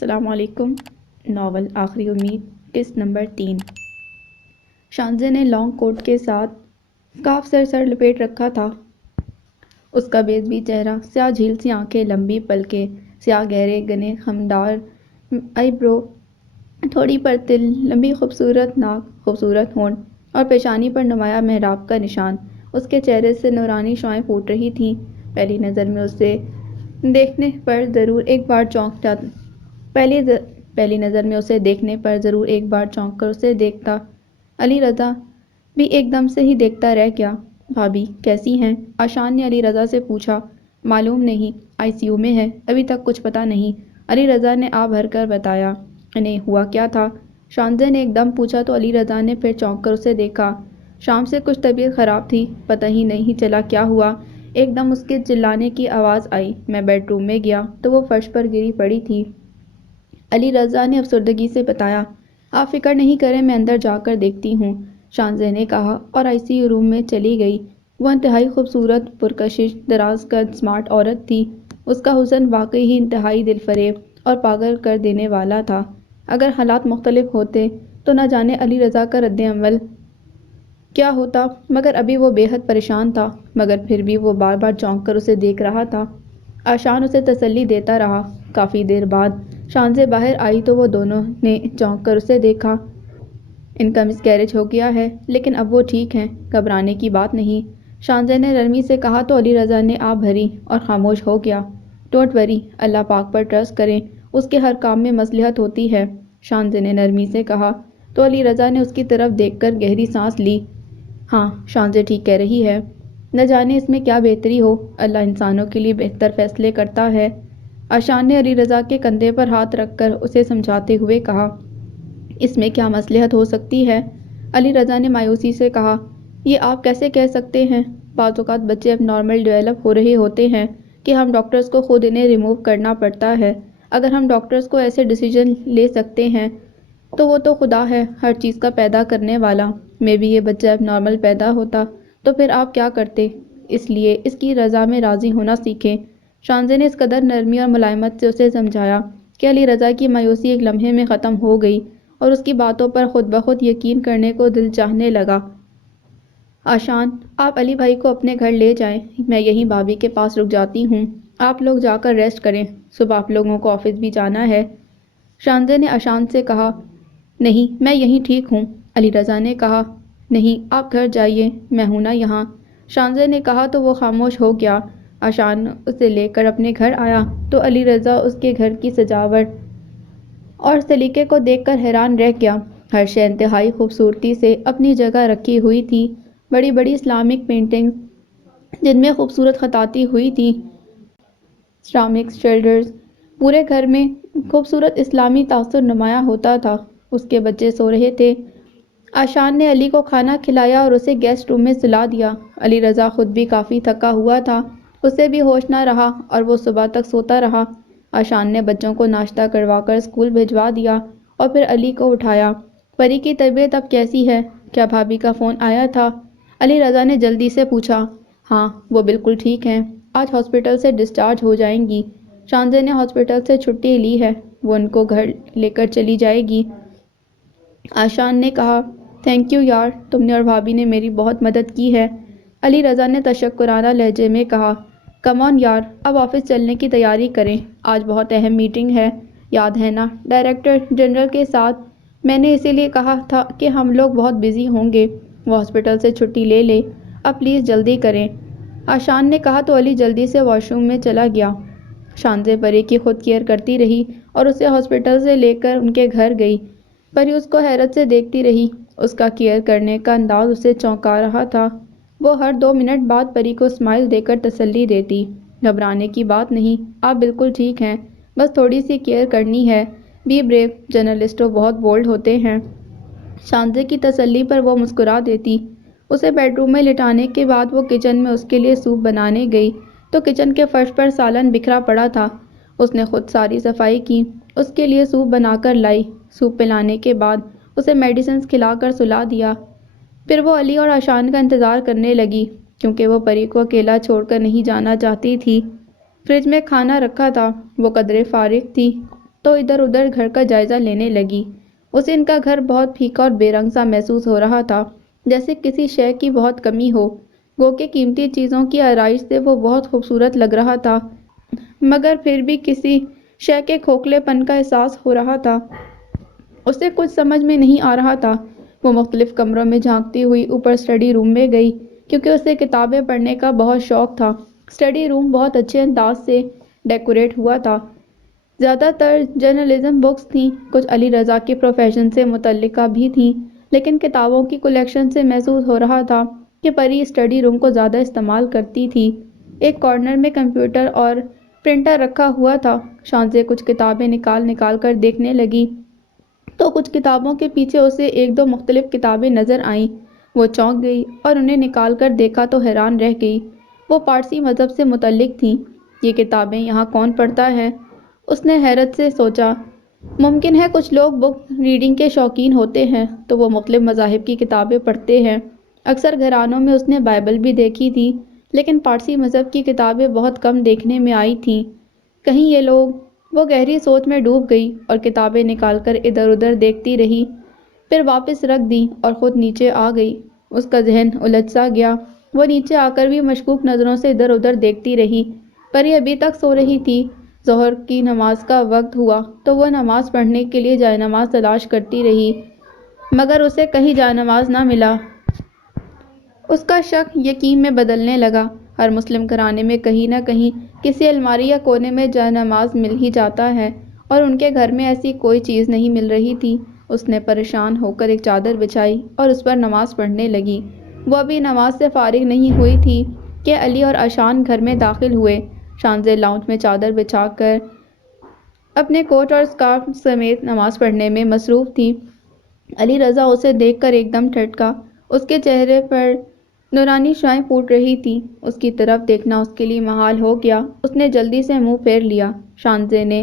السلام علیکم۔ ناول آخری امید، قسط نمبر 3۔ شانزے نے لانگ کوٹ کے ساتھ سکارف سر لپیٹ رکھا تھا۔ اس کا بیضبی چہرہ، سیاہ جھیل سی آنکھیں، لمبی پلکیں، سیاہ گہرے گنے خمدار آئی برو، تھوڑی پرتل، لمبی خوبصورت ناک، خوبصورت ہونٹ اور پیشانی پر نمایاں محراب کا نشان۔ اس کے چہرے سے نورانی شعاعیں پھوٹ رہی تھیں۔ پہلی نظر میں اسے دیکھنے پر ضرور ایک بار چونک کر اسے دیکھتا۔ علی رضا بھی ایک دم سے ہی دیکھتا رہ گیا۔ بھابی کیسی ہیں؟ آشان نے علی رضا سے پوچھا۔ معلوم نہیں، آئی سی یو میں ہے، ابھی تک کچھ پتہ نہیں، علی رضا نے آہ بھر کر بتایا۔ انہیں ہوا کیا تھا؟ شانزے نے ایک دم پوچھا تو علی رضا نے پھر چونک کر اسے دیکھا۔ شام سے کچھ طبیعت خراب تھی، پتہ ہی نہیں چلا کیا ہوا۔ ایک دم اس کے چلانے کی آواز آئی۔ میں بیڈ روم میں گیا تو وہ فرش پر گری پڑی تھی، علی رضا نے افسردگی سے بتایا۔ آپ فکر نہیں کریں، میں اندر جا کر دیکھتی ہوں، شانزے نے کہا اور آئی سی یو روم میں چلی گئی۔ وہ انتہائی خوبصورت، پرکشش، دراز قد سمارٹ عورت تھی۔ اس کا حسن واقعی ہی انتہائی دل فریب اور پاگل کر دینے والا تھا۔ اگر حالات مختلف ہوتے تو نہ جانے علی رضا کا رد عمل کیا ہوتا، مگر ابھی وہ بے حد پریشان تھا، مگر پھر بھی وہ بار بار چونک کر اسے دیکھ رہا تھا۔ آشان اسے تسلی دیتا رہا۔ کافی دیر بعد شانزے باہر آئی تو وہ دونوں نے چونک کر اسے دیکھا۔ ان کا مس کیریج ہو گیا ہے، لیکن اب وہ ٹھیک ہیں، گھبرانے کی بات نہیں، شانزے نے نرمی سے کہا تو علی رضا نے آہ بھری اور خاموش ہو گیا۔ ڈونٹ وری، اللہ پاک پر ٹرسٹ کریں، اس کے ہر کام میں مصلحت ہوتی ہے، شانزے نے نرمی سے کہا تو علی رضا نے اس کی طرف دیکھ کر گہری سانس لی۔ ہاں، شانزے ٹھیک کہہ رہی ہے، نہ جانے اس میں کیا بہتری ہو، اللہ انسانوں کے لیے بہتر فیصلے کرتا ہے، آشان نے علی رضا کے کندھے پر ہاتھ رکھ کر اسے سمجھاتے ہوئے کہا۔ اس میں کیا مصلحت ہو سکتی ہے؟ علی رضا نے مایوسی سے کہا۔ یہ آپ کیسے کہہ سکتے ہیں؟ بعض اوقات بچے اب نارمل ڈیولپ ہو رہے ہوتے ہیں کہ ہم ڈاکٹرز کو خود انہیں ریموو کرنا پڑتا ہے۔ اگر ہم ڈاکٹرز کو ایسے ڈیسیژن لے سکتے ہیں تو وہ تو خدا ہے، ہر چیز کا پیدا کرنے والا۔ میں بھی یہ بچہ اب نارمل پیدا ہوتا تو پھر آپ کیا کرتے؟ اس لیے اس کی رضا میں راضی ہونا سیکھیں، شانزے نے اس قدر نرمی اور ملائمت سے اسے سمجھایا کہ علی رضا کی مایوسی ایک لمحے میں ختم ہو گئی اور اس کی باتوں پر خود بخود یقین کرنے کو دل چاہنے لگا۔ آشان، آپ علی بھائی کو اپنے گھر لے جائیں، میں یہیں بھابی کے پاس رک جاتی ہوں، آپ لوگ جا کر ریسٹ کریں، صبح آپ لوگوں کو آفس بھی جانا ہے، شانزے نے آشان سے کہا۔ نہیں، میں یہیں ٹھیک ہوں، علی رضا نے کہا۔ نہیں، آپ گھر جائیے، میں ہوں نا یہاں، شانزے نے کہا تو وہ خاموش ہو گیا۔ آشان اسے لے کر اپنے گھر آیا تو علی رضا اس کے گھر کی سجاوٹ اور سلیقے کو دیکھ کر حیران رہ گیا۔ ہر شے انتہائی خوبصورتی سے اپنی جگہ رکھی ہوئی تھی۔ بڑی بڑی اسلامک پینٹنگز جن میں خوبصورت خطاطی ہوئی تھی، سیرامک شیلڈرز، پورے گھر میں خوبصورت اسلامی تاثر نمایاں ہوتا تھا۔ اس کے بچے سو رہے تھے۔ آشان نے علی کو کھانا کھلایا اور اسے گیسٹ روم میں سلا دیا۔ علی رضا خود بھی کافی تھکا ہوا تھا، اسے بھی ہوش نہ رہا اور وہ صبح تک سوتا رہا۔ آشان نے بچوں کو ناشتہ کروا کر اسکول بھجوا دیا اور پھر علی کو اٹھایا۔ پری کی طبیعت اب کیسی ہے؟ کیا بھابی کا فون آیا تھا؟ علی رضا نے جلدی سے پوچھا۔ ہاں، وہ بالکل ٹھیک ہیں، آج ہاسپٹل سے ڈسچارج ہو جائیں گی، شانزے نے ہاسپٹل سے چھٹی لی ہے، وہ ان کو گھر لے کر چلی جائے گی، آشان نے کہا۔ تھینک یو یار، تم نے اور بھابی نے میری بہت مدد کی ہے، علی رضا نے تشکرانہ لہجے میں کہا۔ کم آن یار، اب آفس چلنے کی تیاری کریں، آج بہت اہم میٹنگ ہے، یاد ہے نا ڈائریکٹر جنرل کے ساتھ، میں نے اسی لیے کہا تھا کہ ہم لوگ بہت بزی ہوں گے، وہ ہاسپٹل سے چھٹی لے لے، اب پلیز جلدی کریں، آشان نے کہا تو علی جلدی سے واش روم میں چلا گیا۔ شانزے پری کی خود کیئر کرتی رہی اور اسے ہاسپٹل سے لے کر ان کے گھر گئی۔ پری اس کو حیرت سے دیکھتی رہی، اس کا کیئر کرنے کا انداز اسے چونکا رہا تھا۔ وہ ہر 2 منٹ بعد پری کو اسمائل دے کر تسلی دیتی۔ گھبرانے کی بات نہیں، آپ بالکل ٹھیک ہیں، بس تھوڑی سی کیئر کرنی ہے، بی بریو، جرنلسٹوں بہت بولڈ ہوتے ہیں، شانزے کی تسلی پر وہ مسکرا دیتی۔ اسے بیڈ روم میں لٹانے کے بعد وہ کچن میں اس کے لیے سوپ بنانے گئی تو کچن کے فرش پر سالن بکھرا پڑا تھا۔ اس نے خود ساری صفائی کی، اس کے لیے سوپ بنا کر لائی، سوپ پلانے کے بعد اسے میڈیسنز کھلا کر سلا دیا۔ پھر وہ علی اور آشان کا انتظار کرنے لگی، کیونکہ وہ پری کو اکیلا چھوڑ کر نہیں جانا چاہتی تھی۔ فریج میں کھانا رکھا تھا، وہ قدرے فارغ تھی تو ادھر ادھر گھر کا جائزہ لینے لگی۔ اسے ان کا گھر بہت پھیکا اور بے رنگ سا محسوس ہو رہا تھا، جیسے کسی شے کی بہت کمی ہو۔ گو کہ قیمتی چیزوں کی آرائش سے وہ بہت خوبصورت لگ رہا تھا، مگر پھر بھی کسی شے کے کھوکھلے پن کا احساس ہو رہا تھا۔ اسے کچھ سمجھ میں نہیں آ رہا تھا۔ وہ مختلف کمروں میں جھانکتی ہوئی اوپر اسٹڈی روم میں گئی، کیونکہ اسے کتابیں پڑھنے کا بہت شوق تھا۔ اسٹڈی روم بہت اچھے انداز سے ڈیکوریٹ ہوا تھا۔ زیادہ تر جرنلزم بکس تھیں، کچھ علی رضا کے پروفیشن سے متعلقہ بھی تھیں، لیکن کتابوں کی کلیکشن سے محسوس ہو رہا تھا کہ پری اسٹڈی روم کو زیادہ استعمال کرتی تھی۔ ایک کارنر میں کمپیوٹر اور پرنٹر رکھا ہوا تھا۔ شانزے کچھ کتابیں نکال کر دیکھنے لگی تو کچھ کتابوں کے پیچھے اسے ایک دو مختلف کتابیں نظر آئیں۔ وہ چونک گئی اور انہیں نکال کر دیکھا تو حیران رہ گئی۔ وہ پارسی مذہب سے متعلق تھیں۔ یہ کتابیں یہاں کون پڑھتا ہے؟ اس نے حیرت سے سوچا۔ ممکن ہے کچھ لوگ بک ریڈنگ کے شوقین ہوتے ہیں تو وہ مختلف مذاہب کی کتابیں پڑھتے ہیں۔ اکثر گھرانوں میں اس نے بائبل بھی دیکھی تھی، لیکن پارسی مذہب کی کتابیں بہت کم دیکھنے میں آئی تھیں۔ کہیں یہ لوگ… وہ گہری سوچ میں ڈوب گئی اور کتابیں نکال کر ادھر ادھر دیکھتی رہی، پھر واپس رکھ دیں اور خود نیچے آ گئی۔ اس کا ذہن الجھ سا گیا۔ وہ نیچے آ کر بھی مشکوک نظروں سے ادھر ادھر دیکھتی رہی۔ پری ابھی تک سو رہی تھی۔ ظہر کی نماز کا وقت ہوا تو وہ نماز پڑھنے کے لیے جائے نماز تلاش کرتی رہی، مگر اسے کہیں جائے نماز نہ ملا۔ اس کا شک یقین میں بدلنے لگا۔ ہر مسلم گھرانے میں کہیں نہ کہیں کسی الماری یا کونے میں جائے نماز مل ہی جاتا ہے، اور ان کے گھر میں ایسی کوئی چیز نہیں مل رہی تھی۔ اس نے پریشان ہو کر ایک چادر بچھائی اور اس پر نماز پڑھنے لگی۔ وہ ابھی نماز سے فارغ نہیں ہوئی تھی کہ علی اور آشان گھر میں داخل ہوئے۔ شانزے لاؤنج میں چادر بچھا کر اپنے کوٹ اور اسکارف سمیت نماز پڑھنے میں مصروف تھی۔ علی رضا اسے دیکھ کر ایک دم ٹھٹکا۔ اس کے چہرے پر نورانی شعاعیں پھوٹ رہی تھیں۔ اس کی طرف دیکھنا اس کے لیے محال ہو گیا۔ اس نے جلدی سے منہ پھیر لیا۔ شانزے نے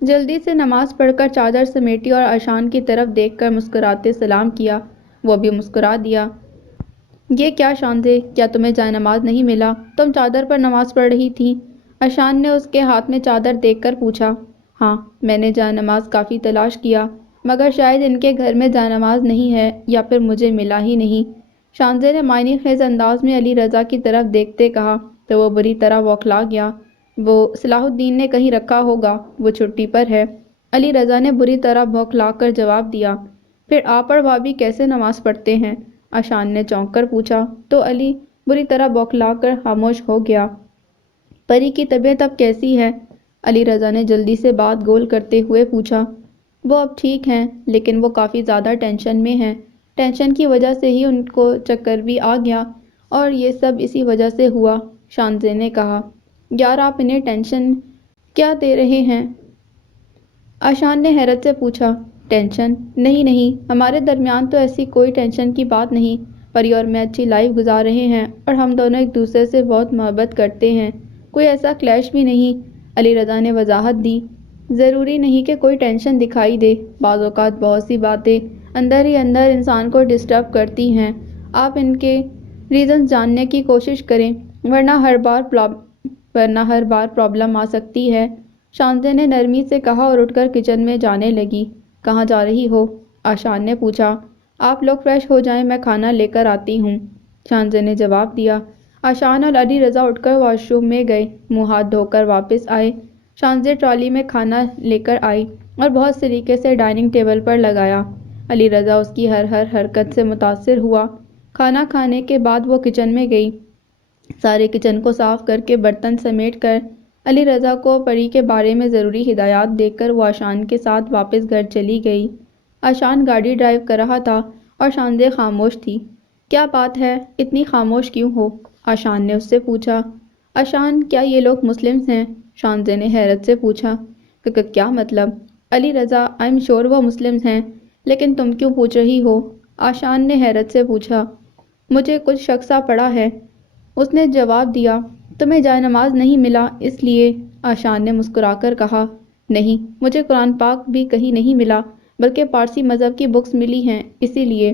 جلدی سے نماز پڑھ کر چادر سمیٹی اور آشان کی طرف دیکھ کر مسکراتے سلام کیا۔ وہ بھی مسکرا دیا۔ یہ کیا شانزے، کیا تمہیں جائے نماز نہیں ملا؟ تم چادر پر نماز پڑھ رہی تھی؟ آشان نے اس کے ہاتھ میں چادر دیکھ کر پوچھا۔ ہاں، میں نے جائے نماز کافی تلاش کیا، مگر شاید ان کے گھر میں جائے نماز نہیں ہے یا پھر مجھے ملا ہی نہیں۔ شانزے نے معنی خیز انداز میں علی رضا کی طرف دیکھتے کہا تو وہ بری طرح بوکھلا گیا۔ وہ صلاح الدین نے کہیں رکھا ہوگا، وہ چھٹی پر ہے۔ علی رضا نے بری طرح بوکھلا کر جواب دیا۔ پھر آپ اور بھابھی کیسے نماز پڑھتے ہیں؟ آشان نے چونک کر پوچھا تو علی بری طرح بوکھلا کر خاموش ہو گیا۔ پری کی طبیعت اب کیسی ہے؟ علی رضا نے جلدی سے بات گول کرتے ہوئے پوچھا۔ وہ اب ٹھیک ہیں، لیکن وہ کافی زیادہ ٹینشن میں ہیں۔ ٹینشن کی وجہ سے ہی ان کو چکر بھی آ گیا، اور یہ سب اسی وجہ سے ہوا، شانزے نے کہا۔ یار آپ انہیں ٹینشن کیا دے رہے ہیں؟ آشان نے حیرت سے پوچھا۔ ٹینشن؟ نہیں، ہمارے درمیان تو ایسی کوئی ٹینشن کی بات نہیں۔ پری اور میں اچھی لائف گزار رہے ہیں اور ہم دونوں ایک دوسرے سے بہت محبت کرتے ہیں، کوئی ایسا کلیش بھی نہیں، علی رضا نے وضاحت دی۔ ضروری نہیں کہ کوئی ٹینشن دکھائی دے، بعض اوقات بہت سی باتیں اندر ہی اندر انسان کو ڈسٹرب کرتی ہیں۔ آپ ان کے ریزنز جاننے کی کوشش کریں، ورنہ ہر بار پرابلم آ سکتی ہے، شانزے نے نرمی سے کہا اور اٹھ کر کچن میں جانے لگی۔ کہاں جا رہی ہو؟ آشان نے پوچھا۔ آپ لوگ فریش ہو جائیں، میں کھانا لے کر آتی ہوں، شانزے نے جواب دیا۔ آشان اور علی رضا اٹھ کر واش روم میں گئے، منہ ہاتھ دھو کر واپس آئے۔ شانزے ٹرالی میں کھانا لے کر آئی اور بہت سلیقے سے ڈائننگ ٹیبل پر لگایا۔ علی رضا اس کی ہر حرکت سے متاثر ہوا۔ کھانا کھانے کے بعد وہ کچن میں گئی۔ سارے کچن کو صاف کر کے برتن سمیٹ کر علی رضا کو پری کے بارے میں ضروری ہدایات دے کر وہ آشان کے ساتھ واپس گھر چلی گئی۔ آشان گاڑی ڈرائیو کر رہا تھا اور شانزے خاموش تھی۔ کیا بات ہے، اتنی خاموش کیوں ہو؟ آشان نے اس سے پوچھا۔ آشان، کیا یہ لوگ مسلمز ہیں؟ شانزے نے حیرت سے پوچھا۔ کیا مطلب؟ Ali Raza, I am sure وہ مسلمز ہیں، لیکن تم کیوں پوچھ رہی ہو؟ آشان نے حیرت سے پوچھا۔ مجھے کچھ شک سا پڑا ہے، اس نے جواب دیا۔ تمہیں جائے نماز نہیں ملا اس لیے؟ آشان نے مسکرا کر کہا۔ نہیں، مجھے قرآن پاک بھی کہیں نہیں ملا، بلکہ پارسی مذہب کی بکس ملی ہیں، اسی لیے،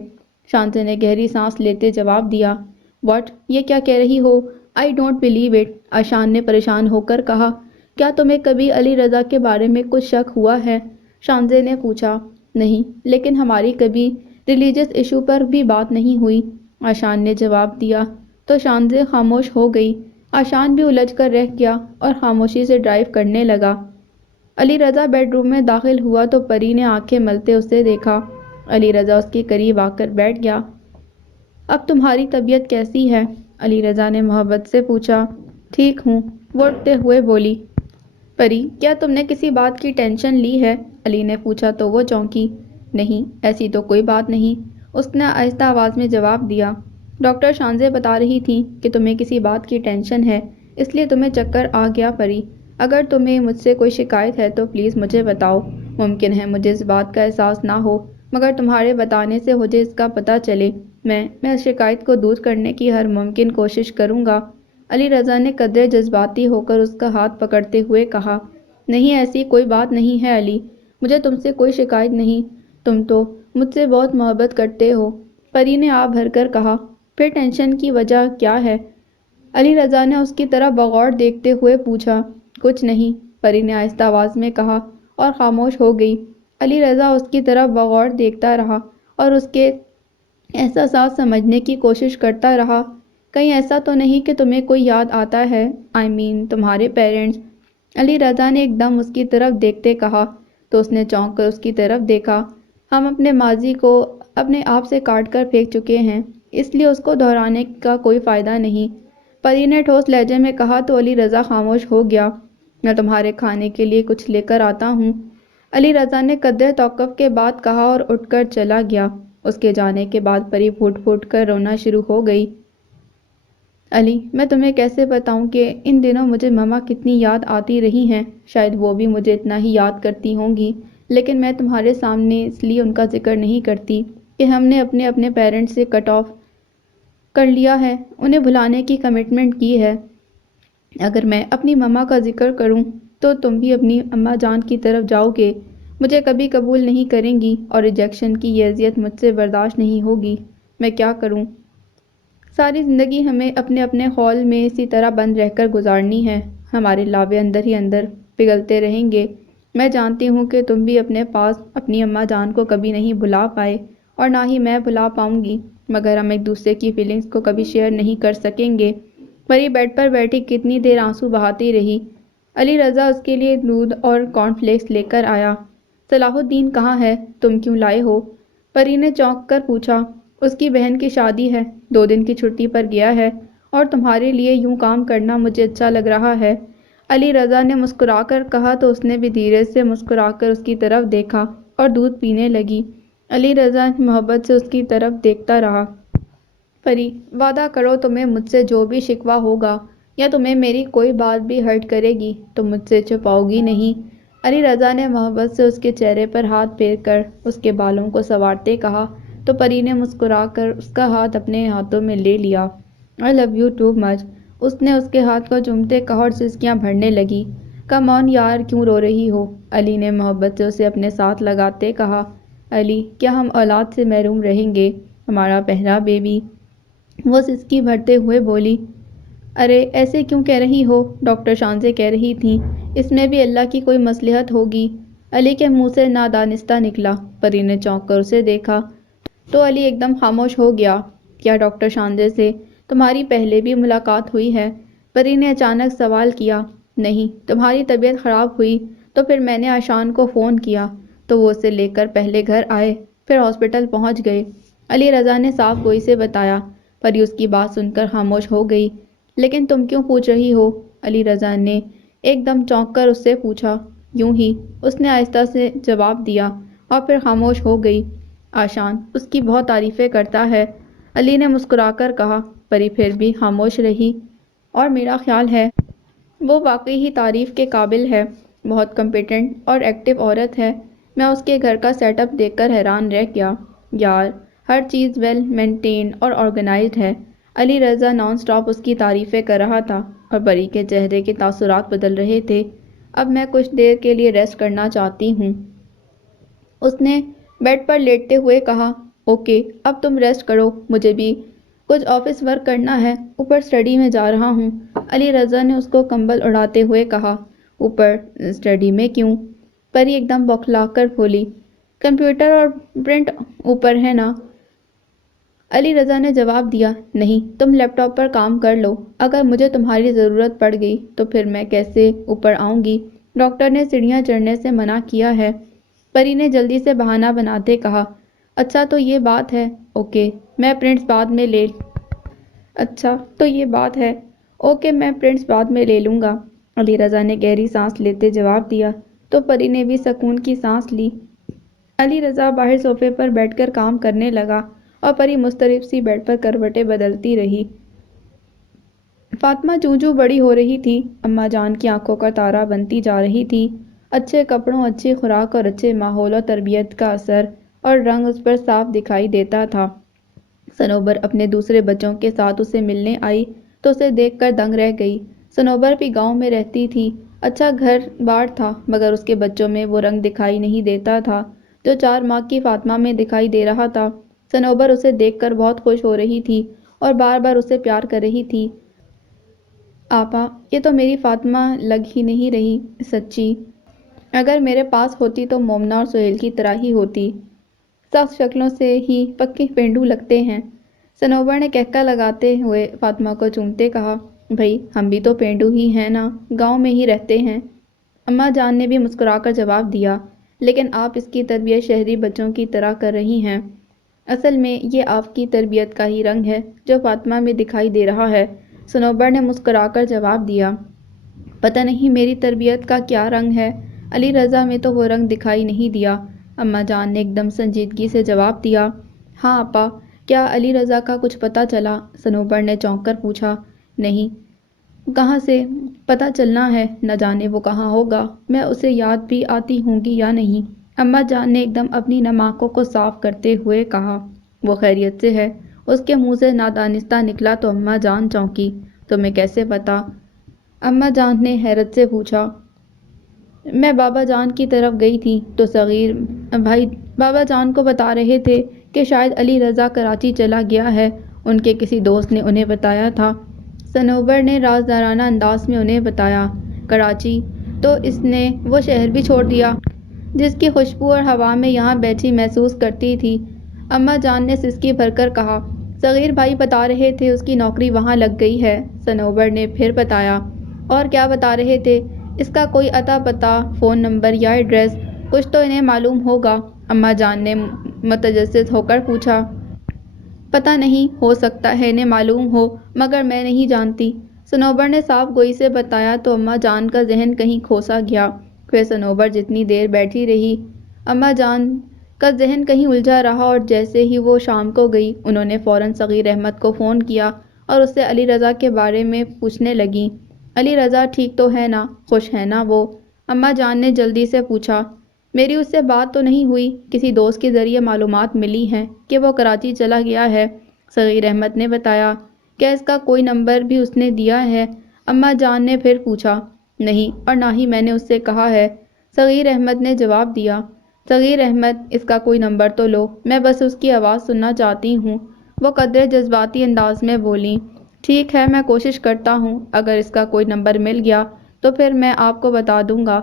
شانزے نے گہری سانس لیتے جواب دیا۔ واٹ، یہ کیا کہہ رہی ہو؟ آئی ڈونٹ بلیو اٹ، آشان نے پریشان ہو کر کہا۔ کیا تمہیں کبھی علی رضا کے بارے میں کچھ شک ہوا ہے؟ شانزے نے پوچھا۔ نہیں، لیکن ہماری کبھی ریلیجس ایشو پر بھی بات نہیں ہوئی، آشان نے جواب دیا۔ تو شانزے خاموش ہو گئی۔ آشان بھی الجھ کر رہ گیا اور خاموشی سے ڈرائیو کرنے لگا۔ علی رضا بیڈ روم میں داخل ہوا تو پری نے آنکھیں ملتے اسے دیکھا۔ علی رضا اس کے قریب آ کر بیٹھ گیا۔ اب تمہاری طبیعت کیسی ہے؟ علی رضا نے محبت سے پوچھا۔ ٹھیک ہوں، وہ اٹھتے ہوئے بولی۔ پری، کیا تم نے کسی بات کی ٹینشن لی ہے؟ علی نے پوچھا تو وہ چونکی۔ نہیں، ایسی تو کوئی بات نہیں، اس نے آہستہ آواز میں جواب دیا۔ ڈاکٹر شانزے بتا رہی تھی کہ تمہیں کسی بات کی ٹینشن ہے، اس لیے تمہیں چکر آ گیا۔ پری، اگر تمہیں مجھ سے کوئی شکایت ہے تو پلیز مجھے بتاؤ۔ ممکن ہے مجھے اس بات کا احساس نہ ہو، مگر تمہارے بتانے سے مجھے اس کا پتہ چلے۔ میں اس شکایت کو دور کرنے کی ہر ممکن کوشش کروں گا۔ علی رضا نے قدرے جذباتی ہو کر اس کا ہاتھ پکڑتے ہوئے کہا۔ نہیں، ایسی کوئی بات نہیں ہے علی، مجھے تم سے کوئی شکایت نہیں، تم تو مجھ سے بہت محبت کرتے ہو۔ پری نے آہ بھر کر کہا۔ پھر ٹینشن کی وجہ کیا ہے؟ علی رضا نے اس کی طرف بغور دیکھتے ہوئے پوچھا۔ کچھ نہیں، پری نے آہستہ آواز میں کہا اور خاموش ہو گئی۔ علی رضا اس کی طرف بغور دیکھتا رہا اور اس کے احساسات سمجھنے کی کوشش کرتا رہا۔ کہیں ایسا تو نہیں کہ تمہیں کوئی یاد آتا ہے؟ تمہارے پیرنٹس؟ علی رضا نے ایک دم اس کی طرف دیکھتے کہا تو اس نے چونک کر اس کی طرف دیکھا۔ ہم اپنے ماضی کو اپنے آپ سے کاٹ کر پھینک چکے ہیں، اس لیے اس کو دہرانے کا کوئی فائدہ نہیں، پری نے ٹھوس لہجے میں کہا تو علی رضا خاموش ہو گیا۔ میں تمہارے کھانے کے لیے کچھ لے کر آتا ہوں، علی رضا نے قدرے توقف کے بعد کہا اور اٹھ کر چلا گیا۔ اس کے جانے کے بعد پری پھوٹ پھوٹ کر رونا شروع ہو گئی۔ علی، میں تمہیں کیسے بتاؤں کہ ان دنوں مجھے مما کتنی یاد آتی رہی ہیں، شاید وہ بھی مجھے اتنا ہی یاد کرتی ہوں گی، لیکن میں تمہارے سامنے اس لیے ان کا ذکر نہیں کرتی کہ ہم نے اپنے پیرنٹس سے کٹ آف کر لیا ہے، انہیں بھلانے کی کمٹمنٹ کی ہے۔ اگر میں اپنی مما کا ذکر کروں تو تم بھی اپنی اماں جان کی طرف جاؤ گے، مجھے کبھی قبول نہیں کریں گی اور ریجیکشن کی یہ اذیت مجھ سے برداشت نہیں ہوگی۔ میں کیا کروں؟ ساری زندگی ہمیں اپنے خول میں اسی طرح بند رہ کر گزارنی ہے، ہمارے لاوے اندر ہی اندر پگھلتے رہیں گے۔ میں جانتی ہوں کہ تم بھی اپنے پاس اپنی اماں جان کو کبھی نہیں بھلا پائے اور نہ ہی میں بھلا پاؤں گی، مگر ہم ایک دوسرے کی فیلنگز کو کبھی شیئر نہیں کر سکیں گے۔ پری بیڈ پر بیٹھی کتنی دیر آنسو بہاتی رہی۔ علی رضا اس کے لیے دودھ اور کارن فلیکس لے کر آیا۔ صلاح الدین کہاں ہے؟ تم کیوں لائے ہو؟ پری نے چونک کر پوچھا۔ اس کی بہن کی شادی ہے، 2 دن کی چھٹی پر گیا ہے، اور تمہارے لیے یوں کام کرنا مجھے اچھا لگ رہا ہے، علی رضا نے مسکرا کر کہا تو اس نے بھی دھیرے سے مسکرا کر اس کی طرف دیکھا اور دودھ پینے لگی۔ علی رضا محبت سے اس کی طرف دیکھتا رہا۔ پری، وعدہ کرو تمہیں مجھ سے جو بھی شکوہ ہوگا یا تمہیں میری کوئی بات بھی ہرٹ کرے گی تم مجھ سے چھپاؤ گی نہیں، علی رضا نے محبت سے اس کے چہرے پر ہاتھ پھیر کر اس کے بالوں کو سنوارتے کہا تو پری نے مسکرا کر اس کا ہاتھ اپنے ہاتھوں میں لے لیا۔ I love you too much، اس نے اس کے ہاتھ کو چومتے کہا اور سسکیاں بھرنے لگی۔ کم آن یار، کیوں رو رہی ہو؟ علی نے محبت سے اسے اپنے ساتھ لگاتے کہا۔ علی، کیا ہم اولاد سے محروم رہیں گے؟ ہمارا پہلا بیبی، وہ سسکی بھرتے ہوئے بولی۔ ارے ایسے کیوں کہہ رہی ہو؟ ڈاکٹر شانزے کہہ رہی تھیں اس میں بھی اللہ کی کوئی مصلحت ہوگی، علی کے منہ سے نادانستہ نکلا۔ پری نے چونک کر اسے دیکھا تو علی ایک دم خاموش ہو گیا۔ کیا ڈاکٹر شانزے سے تمہاری پہلے بھی ملاقات ہوئی ہے؟ پری نے اچانک سوال کیا۔ نہیں، تمہاری طبیعت خراب ہوئی تو پھر میں نے آشان کو فون کیا تو وہ اسے لے کر پہلے گھر آئے، پھر ہاسپٹل پہنچ گئے، علی رضا نے صاف گوئی سے بتایا۔ پری اس کی بات سن کر خاموش ہو گئی۔ لیکن تم کیوں پوچھ رہی ہو؟ علی رضا نے ایک دم چونک کر اس سے پوچھا۔ یوں ہی، اس نے آہستہ سے جواب دیا اور پھر خاموش ہو گئی۔ آشان اس کی بہت تعریفیں کرتا ہے، علی نے مسکرا کر کہا۔ پری پھر بھی خاموش رہی۔ اور میرا خیال ہے وہ واقعی ہی تعریف کے قابل ہے، بہت کمپیٹنٹ اور ایکٹیو عورت ہے۔ میں اس کے گھر کا سیٹ اپ دیکھ کر حیران رہ گیا، یار ہر چیز ویل مینٹینڈ اور آرگنائزڈ ہے۔ علی رضا نان سٹاپ اس کی تعریفیں کر رہا تھا اور پری کے چہرے کے تاثرات بدل رہے تھے۔ اب میں کچھ دیر کے لیے ریسٹ کرنا چاہتی ہوں، اس نے بیڈ پر لیٹتے ہوئے کہا۔ اوکے، اب تم ریسٹ کرو، مجھے بھی کچھ آفس ورک کرنا ہے، اوپر اسٹڈی میں جا رہا ہوں، علی رضا نے اس کو کمبل اڑاتے ہوئے کہا۔ اوپر اسٹڈی میں کیوں؟ پری ایک دم بوکھلا کر بولی، کمپیوٹر اور پرنٹ اوپر ہے نا؟ علی رضا نے جواب دیا، نہیں، تم لیپ ٹاپ پر کام کر لو، اگر مجھے تمہاری ضرورت پڑ گئی تو پھر میں کیسے اوپر آؤں گی؟ ڈاکٹر نے سیڑھیاں چڑھنے سے منع کیا ہے۔ پری نے جلدی سے بہانہ بناتے کہا، اچھا تو یہ بات ہے، اوکے، میں پرنٹس بعد میں لے اچھا تو یہ بات ہے، اوکے، میں پرنٹس بعد میں لے لوں گا۔ علی رضا نے گہری سانس لیتے جواب دیا، تو پری نے بھی سکون کی سانس لی۔ علی رضا باہر صوفے پر بیٹھ کر کام کرنے لگا اور پری مضطرب سی بیڈ پر کروٹیں بدلتی رہی۔ فاطمہ چوں چوں بڑی ہو رہی تھی، اماں جان کی آنکھوں کا تارا بنتی جا رہی تھی۔ اچھے کپڑوں، اچھی خوراک اور اچھے ماحول و تربیت کا اثر اور رنگ اس پر صاف دکھائی دیتا تھا۔ صنوبر اپنے دوسرے بچوں کے ساتھ اسے ملنے آئی تو اسے دیکھ کر دنگ رہ گئی۔ صنوبر بھی گاؤں میں رہتی تھی، اچھا گھر بار تھا، مگر اس کے بچوں میں وہ رنگ دکھائی نہیں دیتا تھا جو 4 ماہ کی فاطمہ میں دکھائی دے رہا تھا۔ صنوبر اسے دیکھ کر بہت خوش ہو رہی تھی اور بار بار اسے پیار کر رہی تھی۔ آپا، یہ تو میری فاطمہ لگ ہی نہیں رہی، سچی۔ اگر میرے پاس ہوتی تو مومنہ اور سہیل کی طرح ہی ہوتی، سخت شکلوں سے ہی پکے پینڈو لگتے ہیں۔ صنوبر نے کہکا لگاتے ہوئے فاطمہ کو چومتے کہا، بھئی ہم بھی تو پینڈو ہی ہیں نا، گاؤں میں ہی رہتے ہیں۔ اماں جان نے بھی مسکرا کر جواب دیا، لیکن آپ اس کی تربیت شہری بچوں کی طرح کر رہی ہیں۔ اصل میں یہ آپ کی تربیت کا ہی رنگ ہے جو فاطمہ میں دکھائی دے رہا ہے۔ صنوبر نے مسکرا کر جواب دیا، پتہ نہیں میری تربیت کا کیا رنگ ہے، علی رضا میں تو وہ رنگ دکھائی نہیں دیا۔ اماں جان نے ایک دم سنجیدگی سے جواب دیا، ہاں آپا، کیا علی رضا کا کچھ پتہ چلا؟ صنوبر نے چونک کر پوچھا، نہیں، کہاں سے پتہ چلنا ہے، نہ جانے وہ کہاں ہوگا، میں اسے یاد بھی آتی ہوں گی یا نہیں۔ اماں جان نے ایک دم اپنی نم آنکھوں کو صاف کرتے ہوئے کہا، وہ خیریت سے ہے۔ اس کے منہ سے نادانستہ نکلا تو اماں جان چونکی، تمہیں کیسے پتا؟ اماں جان نے حیرت سے پوچھا۔ میں بابا جان کی طرف گئی تھی تو صغیر بھائی بابا جان کو بتا رہے تھے کہ شاید علی رضا کراچی چلا گیا ہے، ان کے کسی دوست نے انہیں بتایا تھا۔ صنوبر نے رازدارانہ انداز میں انہیں بتایا، کراچی؟ تو اس نے وہ شہر بھی چھوڑ دیا جس کی خوشبو اور ہوا میں یہاں بیٹھی محسوس کرتی تھی؟ اماں جان نے سسکی بھر کر کہا، صغیر بھائی بتا رہے تھے اس کی نوکری وہاں لگ گئی ہے۔ صنوبر نے پھر بتایا، اور کیا بتا رہے تھے؟ اس کا کوئی اتا پتہ، فون نمبر یا ایڈریس، کچھ تو انہیں معلوم ہوگا؟ اماں جان نے متجسس ہو کر پوچھا۔ پتہ نہیں، ہو سکتا ہے انہیں معلوم ہو، مگر میں نہیں جانتی۔ صنوبر نے صاف گوئی سے بتایا تو اماں جان کا ذہن کہیں کھوسا گیا۔ پھر صنوبر جتنی دیر بیٹھی رہی، اماں جان کا ذہن کہیں الجھا رہا اور جیسے ہی وہ شام کو گئی، انہوں نے فوراً صغیر احمد کو فون کیا اور اس سے علی رضا کے بارے میں پوچھنے لگیں۔ علی رضا ٹھیک تو ہے نا، خوش ہے نا وہ؟ اماں جان نے جلدی سے پوچھا۔ میری اس سے بات تو نہیں ہوئی، کسی دوست کے ذریعے معلومات ملی ہیں کہ وہ کراچی چلا گیا ہے، صغیر احمد نے بتایا۔ کیا اس کا کوئی نمبر بھی اس نے دیا ہے؟ اماں جان نے پھر پوچھا۔ نہیں، اور نہ ہی میں نے اس سے کہا ہے، صغیر احمد نے جواب دیا۔ صغیر احمد، اس کا کوئی نمبر تو لو، میں بس اس کی آواز سننا چاہتی ہوں، وہ قدرے جذباتی انداز میں بولیں۔ ٹھیک ہے، میں کوشش کرتا ہوں، اگر اس کا کوئی نمبر مل گیا تو پھر میں آپ کو بتا دوں گا،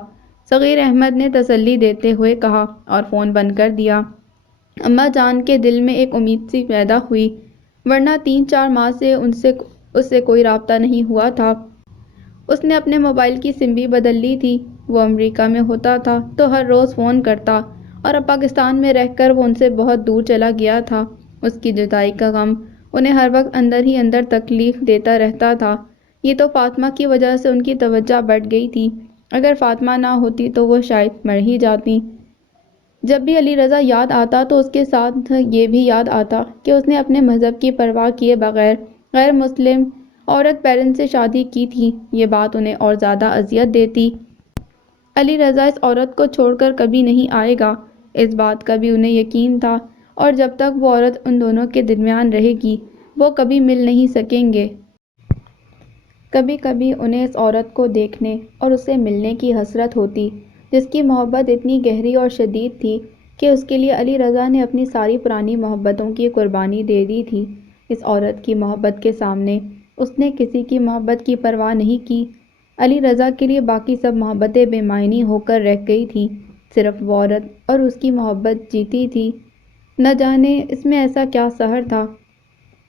صغیر احمد نے تسلی دیتے ہوئے کہا اور فون بند کر دیا۔ اماں جان کے دل میں ایک امید سی پیدا ہوئی، ورنہ 3-4 ماہ سے اس سے کوئی رابطہ نہیں ہوا تھا۔ اس نے اپنے موبائل کی سم بھی بدل لی تھی، وہ امریکہ میں ہوتا تھا تو ہر روز فون کرتا، اور اب پاکستان میں رہ کر وہ ان سے بہت دور چلا گیا تھا۔ اس کی جدائی کا غم انہیں ہر وقت اندر ہی اندر تکلیف دیتا رہتا تھا۔ یہ تو فاطمہ کی وجہ سے ان کی توجہ بڑھ گئی تھی، اگر فاطمہ نہ ہوتی تو وہ شاید مر ہی جاتی۔ جب بھی علی رضا یاد آتا تو اس کے ساتھ یہ بھی یاد آتا کہ اس نے اپنے مذہب کی پرواہ کیے بغیر غیر مسلم عورت پیرنٹ سے شادی کی تھی، یہ بات انہیں اور زیادہ اذیت دیتی۔ علی رضا اس عورت کو چھوڑ کر کبھی نہیں آئے گا، اس بات کا بھی انہیں یقین تھا، اور جب تک وہ عورت ان دونوں کے درمیان رہے گی وہ کبھی مل نہیں سکیں گے۔ کبھی کبھی انہیں اس عورت کو دیکھنے اور اس سے ملنے کی حسرت ہوتی جس کی محبت اتنی گہری اور شدید تھی کہ اس کے لیے علی رضا نے اپنی ساری پرانی محبتوں کی قربانی دے دی تھی۔ اس عورت کی محبت کے سامنے اس نے کسی کی محبت کی پرواہ نہیں کی۔ علی رضا کے لیے باقی سب محبتیں بے معنی ہو کر رہ گئی تھیں، صرف وہ عورت اور اس کی محبت جیتی تھی۔ نہ جانے اس میں ایسا کیا سحر تھا۔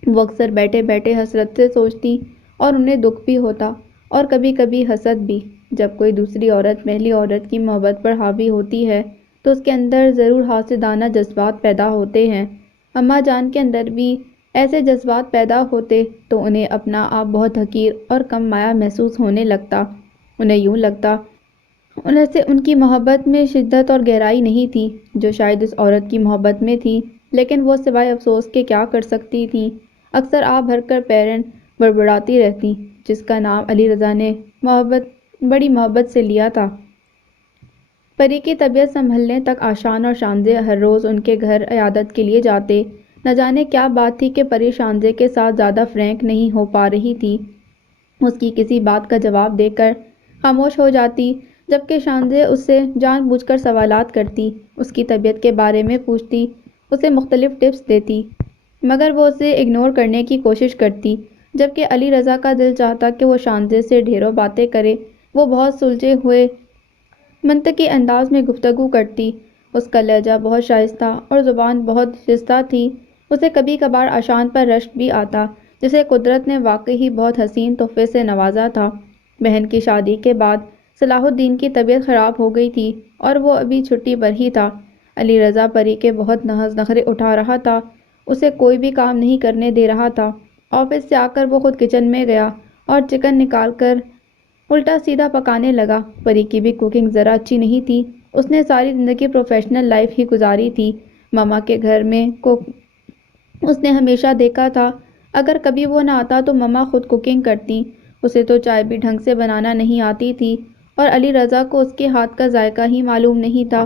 وہ اکثر بیٹھے بیٹھے حسرت سے سوچتی اور انہیں دکھ بھی ہوتا اور کبھی کبھی حسد بھی۔ جب کوئی دوسری عورت پہلی عورت کی محبت پر حاوی ہوتی ہے تو اس کے اندر ضرور حاسدانہ جذبات پیدا ہوتے ہیں۔ اماں جان کے اندر بھی ایسے جذبات پیدا ہوتے تو انہیں اپنا آپ بہت حقیر اور کم مایہ محسوس ہونے لگتا۔ انہیں یوں لگتا انہیں سے ان کی محبت میں شدت اور گہرائی نہیں تھی جو شاید اس عورت کی محبت میں تھی، لیکن وہ سوائے افسوس کے کیا کر سکتی تھیں۔ اکثر آہ بھر کر پیرن بڑبڑاتی رہتی، جس کا نام علی رضا نے بڑی محبت سے لیا تھا۔ پری کی طبیعت سنبھلنے تک آشان اور شانزے ہر روز ان کے گھر عیادت کے لیے جاتے۔ نہ جانے کیا بات تھی کہ پری شانزے کے ساتھ زیادہ فرینک نہیں ہو پا رہی تھی۔ اس کی کسی بات کا جواب دے کر خاموش ہو جاتی، جبکہ شانزے اس سے جان بوجھ کر سوالات کرتی، اس کی طبیعت کے بارے میں پوچھتی، اسے مختلف ٹپس دیتی، مگر وہ اسے اگنور کرنے کی کوشش کرتی۔ جبکہ علی رضا کا دل چاہتا کہ وہ شانزے سے ڈھیروں باتیں کرے۔ وہ بہت سلجھے ہوئے منطقی انداز میں گفتگو کرتی، اس کا لہجہ بہت شائستہ اور زبان بہت شستہ تھی۔ اسے کبھی کبھار آشان پر رشک بھی آتا، جسے قدرت نے واقعی بہت حسین تحفے سے نوازا تھا۔ بہن کی شادی کے بعد صلاح الدین کی طبیعت خراب ہو گئی تھی اور وہ ابھی چھٹی پر ہی تھا۔ علی رضا پری کے بہت ناز نخرے اٹھا رہا تھا، اسے کوئی بھی کام نہیں کرنے دے رہا تھا۔ آفس سے آ کر وہ خود کچن میں گیا اور چکن نکال کر الٹا سیدھا پکانے لگا۔ پری کی بھی کوکنگ ذرا اچھی نہیں تھی، اس نے ساری زندگی پروفیشنل لائف ہی گزاری تھی۔ ماما کے گھر میں اس نے ہمیشہ دیکھا تھا، اگر کبھی وہ نہ آتا تو ماما خود کوکنگ کرتی۔ اسے تو چائے بھی ڈھنگ سے بنانا نہیں آتی تھی اور علی رضا کو اس کے ہاتھ کا ذائقہ ہی معلوم نہیں تھا۔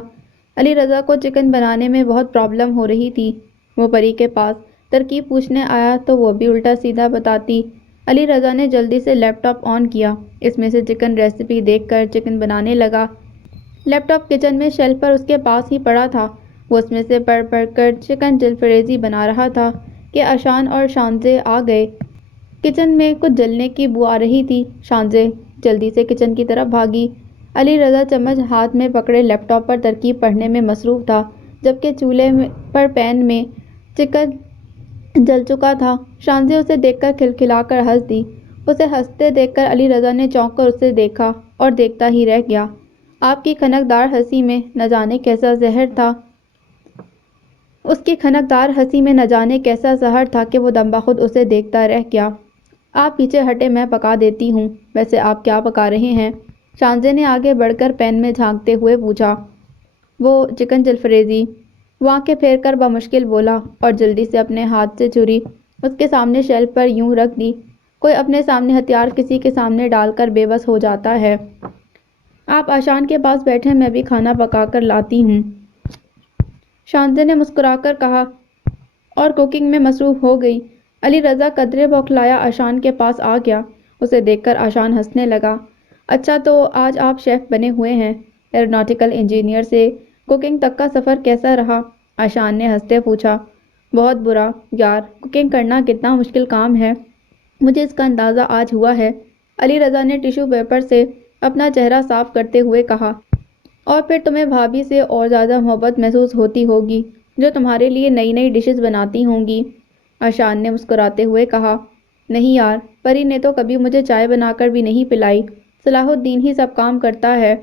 علی رضا کو چکن بنانے میں بہت پرابلم ہو رہی تھی۔ وہ پری کے پاس ترکیب پوچھنے آیا تو وہ بھی الٹا سیدھا بتاتی۔ علی رضا نے جلدی سے لیپ ٹاپ آن کیا، اس میں سے چکن ریسیپی دیکھ کر چکن بنانے لگا۔ لیپ ٹاپ کچن میں شیلف پر اس کے پاس ہی پڑا تھا۔ وہ اس میں سے پڑھ پڑھ کر چکن جلفریزی بنا رہا تھا کہ آشان اور شانزے آ گئے۔ کچن میں کچھ جلنے کی بو آ رہی تھی۔ شانزے جلدی سے کچن کی طرف بھاگی۔ علی رضا چمچ ہاتھ میں پکڑے لیپ ٹاپ پر ترکیب پڑھنے میں مصروف تھا، جبکہ چولہے پر پین میں چکن جل چکا تھا۔ شانزے اسے دیکھ کر کھلکھلا کر ہنس دی۔ اسے ہنستے دیکھ کر علی رضا نے چونک کر اسے دیکھا اور دیکھتا ہی رہ گیا۔ آپ کی کھنکدار ہنسی میں نہ جانے کیسا زہر تھا۔ اس کی کھنکدار ہنسی میں نہ جانے کیسا زہر تھا کہ وہ دم بخود اسے دیکھتا رہ گیا۔ آپ پیچھے ہٹے، میں پکا دیتی ہوں۔ ویسے آپ کیا پکا رہے ہیں؟ شانزے نے آگے بڑھ کر پین میں جھانکتے ہوئے پوچھا۔ وہ چکن جلفریزی، وہ آنکھیں پھیر کر بمشکل بولا اور جلدی سے اپنے ہاتھ سے چھری اس کے سامنے شیلف پر یوں رکھ دی۔ کوئی اپنے سامنے ہتھیار کسی کے سامنے ڈال کر بے بس ہو جاتا ہے۔ آپ آشان کے پاس بیٹھیں، میں بھی کھانا پکا کر لاتی ہوں۔ شانزے نے مسکرا کر کہا اور کوکنگ میں مصروف ہو گئی۔ علی رضا قدرے بوکھلایا آشان کے پاس آ گیا۔ اسے دیکھ کر آشان ہنسنے لگا۔ اچھا تو آج آپ شیف بنے ہوئے ہیں؟ ایروناٹیکل انجینئر سے کوکنگ تک کا سفر کیسا رہا؟ آشان نے ہنستے پوچھا۔ بہت برا یار، کوکنگ کرنا کتنا مشکل کام ہے، مجھے اس کا اندازہ آج ہوا ہے۔ علی رضا نے ٹیشو پیپر سے اپنا چہرہ صاف کرتے ہوئے کہا۔ اور پھر تمہیں بھابھی سے اور زیادہ محبت محسوس ہوتی ہوگی، جو تمہارے لیے نئی نئی ڈشز بناتی ہوں گی۔ آشان نے مسکراتے ہوئے کہا۔ نہیں یار، پری نے تو کبھی مجھے چائے بنا کر بھی نہیں پلائی، صلاح الدین ہی سب کام کرتا ہے۔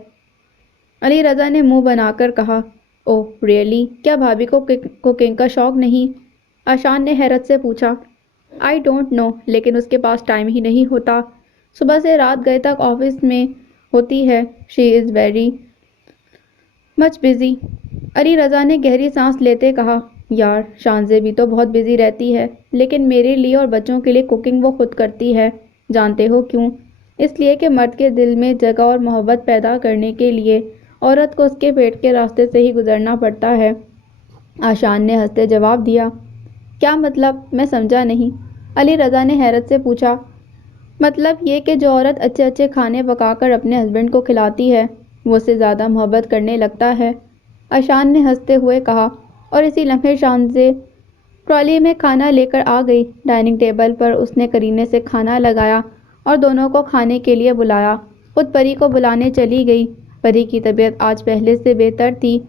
علی رضا نے منہ بنا کر کہا۔ اوہ ریئلی، کیا بھابھی کو کوکنگ کا شوق نہیں؟ آشان نے حیرت سے پوچھا۔ آئی ڈونٹ نو، لیکن اس کے پاس ٹائم ہی نہیں ہوتا، صبح سے رات گئے تک آفس میں ہوتی ہے۔ شی is very much busy. Ali Raza نے گہری سانس لیتے کہا۔ یار، شانزے بھی تو بہت بزی رہتی ہے، لیکن میرے لیے اور بچوں کے لیے کوکنگ وہ خود کرتی ہے۔ جانتے ہو کیوں؟ اس لیے کہ مرد کے دل میں جگہ اور محبت پیدا کرنے کے لیے عورت کو اس کے پیٹ کے راستے سے ہی گزرنا پڑتا ہے۔ آشان نے ہنستے جواب دیا۔ کیا مطلب؟ میں سمجھا نہیں۔ علی رضا نے حیرت سے پوچھا۔ مطلب یہ کہ جو عورت اچھے اچھے کھانے پکا کر اپنے ہسبینڈ کو کھلاتی ہے، وہ اس سے زیادہ محبت کرنے لگتا ہے۔ آشان نے ہنستے ہوئے کہا اور اسی لمحے شانزے ٹرالی میں کھانا لے کر آ گئی۔ ڈائننگ ٹیبل پر اس نے کرینے سے کھانا لگایا اور دونوں کو کھانے کے لیے بلایا۔ خود پری کو بلانے چلی گئی۔ پری کی طبیعت آج پہلے سے بہتر تھی۔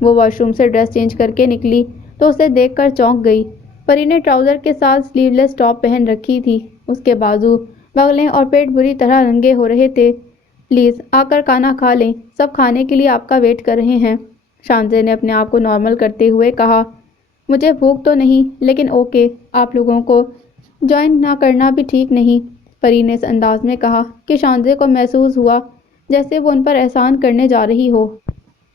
وہ واش روم سے ڈریس چینج کر کے نکلی تو اسے دیکھ کر چونک گئی۔ پری نے ٹراؤزر کے ساتھ سلیو لیس ٹاپ پہن رکھی تھی۔ اس کے بازو، بغلیں اور پیٹ بری طرح رنگے ہو رہے تھے۔ پلیز آ کر کھانا کھا لیں، سب کھانے کے لیے آپ کا ویٹ کر رہے ہیں، شانزے نے اپنے آپ کو نارمل کرتے ہوئے کہا۔ مجھے بھوک تو نہیں، لیکن اوکے، آپ لوگوں کو جوائن نہ کرنا بھی ٹھیک نہیں، پری نے اس انداز میں کہا کہ شانزے کو محسوس ہوا جیسے وہ ان پر احسان کرنے جا رہی ہو۔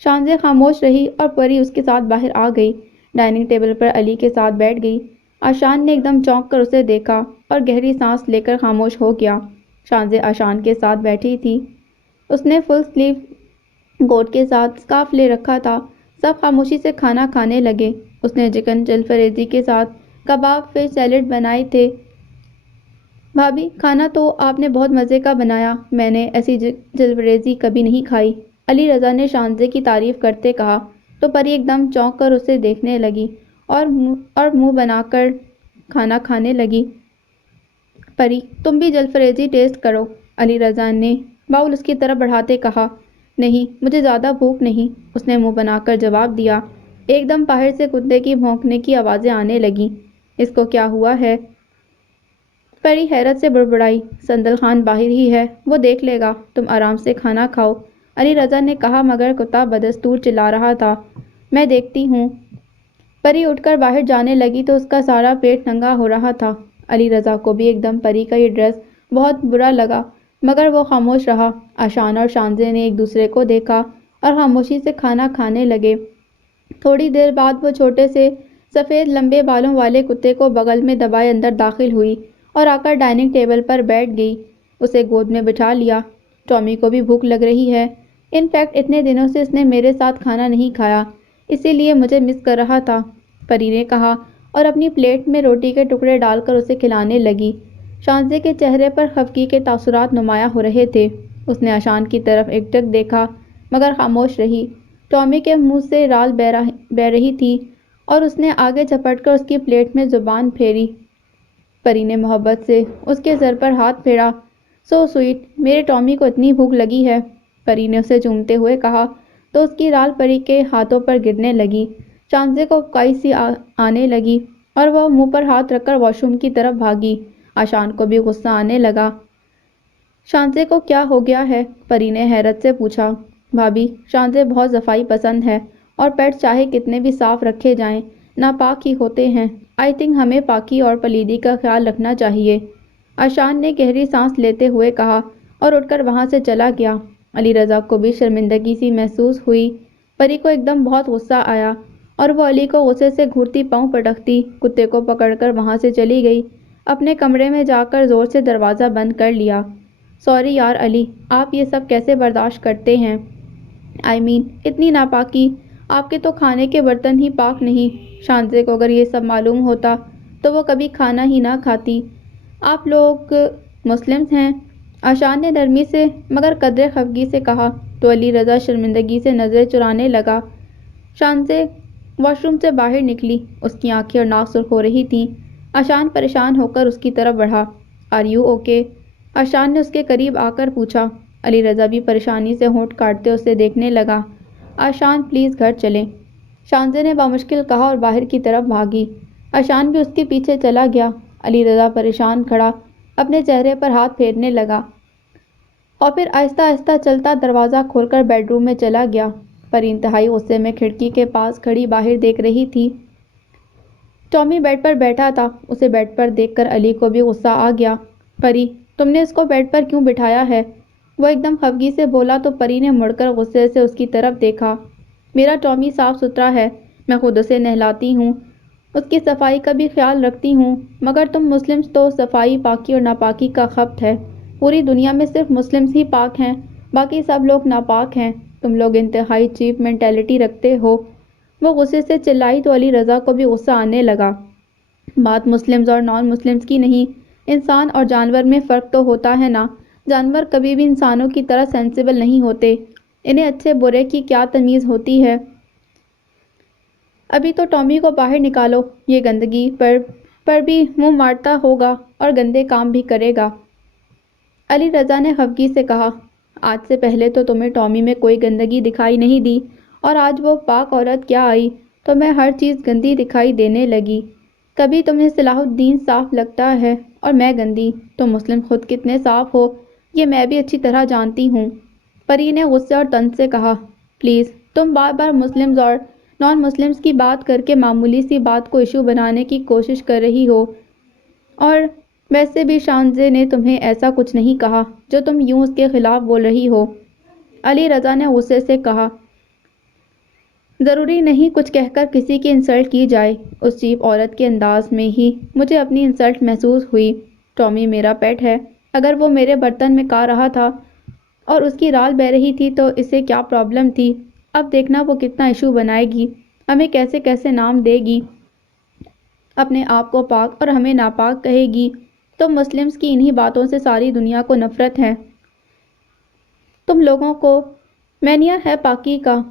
شانزے خاموش رہی اور پری اس کے ساتھ باہر آ گئی، ڈائننگ ٹیبل پر علی کے ساتھ بیٹھ گئی۔ آشان نے ایک دم چونک کر اسے دیکھا اور گہری سانس لے کر خاموش ہو گیا۔ شانزے آشان کے ساتھ بیٹھی تھی۔ اس نے فل سلیو کوٹ کے ساتھ سکارف لے رکھا تھا۔ سب خاموشی سے کھانا کھانے لگے۔ اس نے چکن جلفریزی کے ساتھ کباب فش سیلیڈ بنائے تھے۔ بھابھی، کھانا تو آپ نے بہت مزے کا بنایا، میں نے ایسی جلفریزی کبھی نہیں کھائی، علی رضا نے شانزے کی تعریف کرتے کہا تو پری ایک دم چونک کر اسے دیکھنے لگی اور منہ بنا کر کھانا کھانے لگی۔ پری، تم بھی جلفریزی ٹیسٹ کرو، علی رضا نے باؤل اس کی طرف بڑھاتے کہا۔ نہیں، مجھے زیادہ بھوک نہیں، اس نے منہ بنا کر جواب دیا۔ ایک دم باہر سے کتے کی بھونکنے کی آوازیں آنے لگیں۔ اس کو کیا ہوا ہے؟ پری حیرت سے بڑبڑائی۔ سندل خان باہر ہی ہے، وہ دیکھ لے گا، تم آرام سے کھانا کھاؤ، علی رضا نے کہا مگر کتا بدستور چلا رہا تھا۔ میں دیکھتی ہوں۔ پری اٹھ کر باہر جانے لگی تو اس کا سارا پیٹ ننگا ہو رہا تھا۔ علی رضا کو بھی ایک دم پری کا یہ ڈریس بہت برا لگا مگر وہ خاموش رہا۔ آشان اور شانزے نے ایک دوسرے کو دیکھا اور خاموشی سے کھانا کھانے لگے۔ تھوڑی دیر بعد وہ چھوٹے سے سفید لمبے بالوں والے کتے کو بغل میں دبائے اندر داخل ہوئی اور آ کر ڈائننگ ٹیبل پر بیٹھ گئی۔ اسے گود میں بٹھا لیا۔ ٹامی کو بھی بھوک لگ رہی ہے، ان فیکٹ اتنے دنوں سے اس نے میرے ساتھ کھانا نہیں کھایا، اسی لیے مجھے مس کر رہا تھا، پری نے کہا اور اپنی پلیٹ میں روٹی کے ٹکڑے ڈال کر اسے کھلانے لگی۔ شانزے کے چہرے پر خفگی کے تاثرات نمایاں ہو رہے تھے۔ اس نے آشان کی طرف ایک ٹک دیکھا مگر خاموش رہی۔ ٹامی کے منہ سے رال بہہ رہی تھی اور اس نے آگے جھپٹ کر اس کی پلیٹ میں زبان پھیری۔ پری نے محبت سے اس کے سر پر ہاتھ پھیرا۔ سو سویٹ، میرے ٹامی کو اتنی بھوک لگی ہے، پری نے اسے چومتے ہوئے کہا تو اس کی رال پری کے ہاتھوں پر گرنے لگی۔ شانزے کو اکائی سی آنے لگی اور وہ منہ پر ہاتھ رکھ کر واش روم کی طرف بھاگی۔ آشان کو بھی غصہ آنے لگا۔ شانزے کو کیا ہو گیا ہے؟ پری نے حیرت سے پوچھا۔ بھابھی، شانزے بہت صفائی پسند ہے اور پیٹ چاہے کتنے بھی صاف رکھے جائیں ناپاک ہی ہوتے ہیں، آئی تھنک ہمیں پاکی اور پلیدی کا خیال رکھنا چاہیے، آشان نے گہری سانس لیتے ہوئے کہا اور اٹھ کر وہاں سے چلا گیا۔ علی رضا کو بھی شرمندگی سی محسوس ہوئی۔ پری کو ایک دم بہت غصہ آیا اور وہ علی کو غصے سے گھورتی پاؤں پٹکتی کتے کو پکڑ کر وہاں سے چلی گئی۔ اپنے کمرے میں جا کر زور سے دروازہ بند کر لیا۔ سوری یار علی، آپ یہ سب کیسے برداشت کرتے ہیں؟ اتنی ناپاکی، آپ کے تو کھانے کے برتن ہی پاک نہیں، شانزے کو اگر یہ سب معلوم ہوتا تو وہ کبھی کھانا ہی نہ کھاتی۔ آپ لوگ مسلمز ہیں؟ آشان نے نرمی سے مگر قدرے خفگی سے کہا تو علی رضا شرمندگی سے نظریں چرانے لگا۔ شانزے واش روم سے باہر نکلی، اس کی آنکھیں اور ناک سرخ ہو رہی تھیں۔ آشان پریشان ہو کر اس کی طرف بڑھا۔ Are you okay? آشان نے اس کے قریب آ کر پوچھا۔ علی رضا بھی پریشانی سے ہونٹ کاٹتے اسے دیکھنے لگا۔ آشان پلیز گھر چلیں، شانزے نے بامشکل کہا اور باہر کی طرف بھاگی۔ آشان بھی اس کے پیچھے چلا گیا۔ علی رضا پریشان کھڑا اپنے چہرے پر ہاتھ پھیرنے لگا اور پھر آہستہ آہستہ چلتا دروازہ کھول کر بیڈ روم میں چلا گیا۔ پری انتہائی غصے میں کھڑکی کے پاس کھڑی باہر دیکھ رہی تھی۔ ٹامی بیڈ پر بیٹھا تھا، اسے بیڈ پر دیکھ کر علی کو بھی غصہ آ گیا۔ پری، تم نے اس کو بیڈ پر کیوں بٹھایا ہے؟ وہ ایک دم خفگی سے بولا تو پری نے مڑ کر غصے سے اس کی طرف دیکھا۔ میرا ٹامی صاف ستھرا ہے، میں خود اسے نہلاتی ہوں، اس کی صفائی کا بھی خیال رکھتی ہوں، مگر تم مسلمز تو صفائی، پاکی اور ناپاکی کا خبت ہے، پوری دنیا میں صرف مسلمز ہی پاک ہیں، باقی سب لوگ ناپاک ہیں، تم لوگ انتہائی چیپ مینٹیلٹی رکھتے ہو۔ وہ غصے سے چلائی تو علی رضا کو بھی غصہ آنے لگا۔ بات مسلمز اور نان مسلمز کی نہیں، انسان اور جانور میں فرق تو ہوتا ہے نا، جانور کبھی بھی انسانوں کی طرح سینسیبل نہیں ہوتے، انہیں اچھے برے کی کیا تمیز ہوتی ہے؟ ابھی تو ٹامی کو باہر نکالو، یہ گندگی پر بھی منہ مارتا ہوگا اور گندے کام بھی کرے گا۔ علی رضا نے خفگی سے کہا، آج سے پہلے تو تمہیں ٹامی میں کوئی گندگی دکھائی نہیں دی، اور آج وہ پاک عورت کیا آئی تو میں ہر چیز گندی دکھائی دینے لگی۔ کبھی تمہیں صلاح الدین صاف لگتا ہے اور میں گندی، تم مسلم خود کتنے صاف ہو یہ میں بھی اچھی طرح جانتی ہوں۔ پری نے غصے اور طنز سے کہا، پلیز تم بار بار مسلمز اور نان مسلمز کی بات کر کے معمولی سی بات کو ایشو بنانے کی کوشش کر رہی ہو، اور ویسے بھی شانزے نے تمہیں ایسا کچھ نہیں کہا جو تم یوں اس کے خلاف بول رہی ہو۔ علی رضا نے غصے سے کہا، ضروری نہیں کچھ کہہ کر کسی کی انسلٹ کی جائے۔ اس چیپ عورت کے انداز میں ہی مجھے اپنی انسلٹ محسوس ہوئی۔ ٹامی میرا پیٹ ہے، اگر وہ میرے برتن میں کھا رہا تھا اور اس کی رال بہہ رہی تھی تو اسے کیا پرابلم تھی؟ اب دیکھنا وہ کتنا ایشو بنائے گی، ہمیں کیسے کیسے نام دے گی، اپنے آپ کو پاک اور ہمیں ناپاک کہے گی۔ تم مسلمز کی انہی باتوں سے ساری دنیا کو نفرت ہے۔ تم لوگوں کو مینیا ہے پاکی کا۔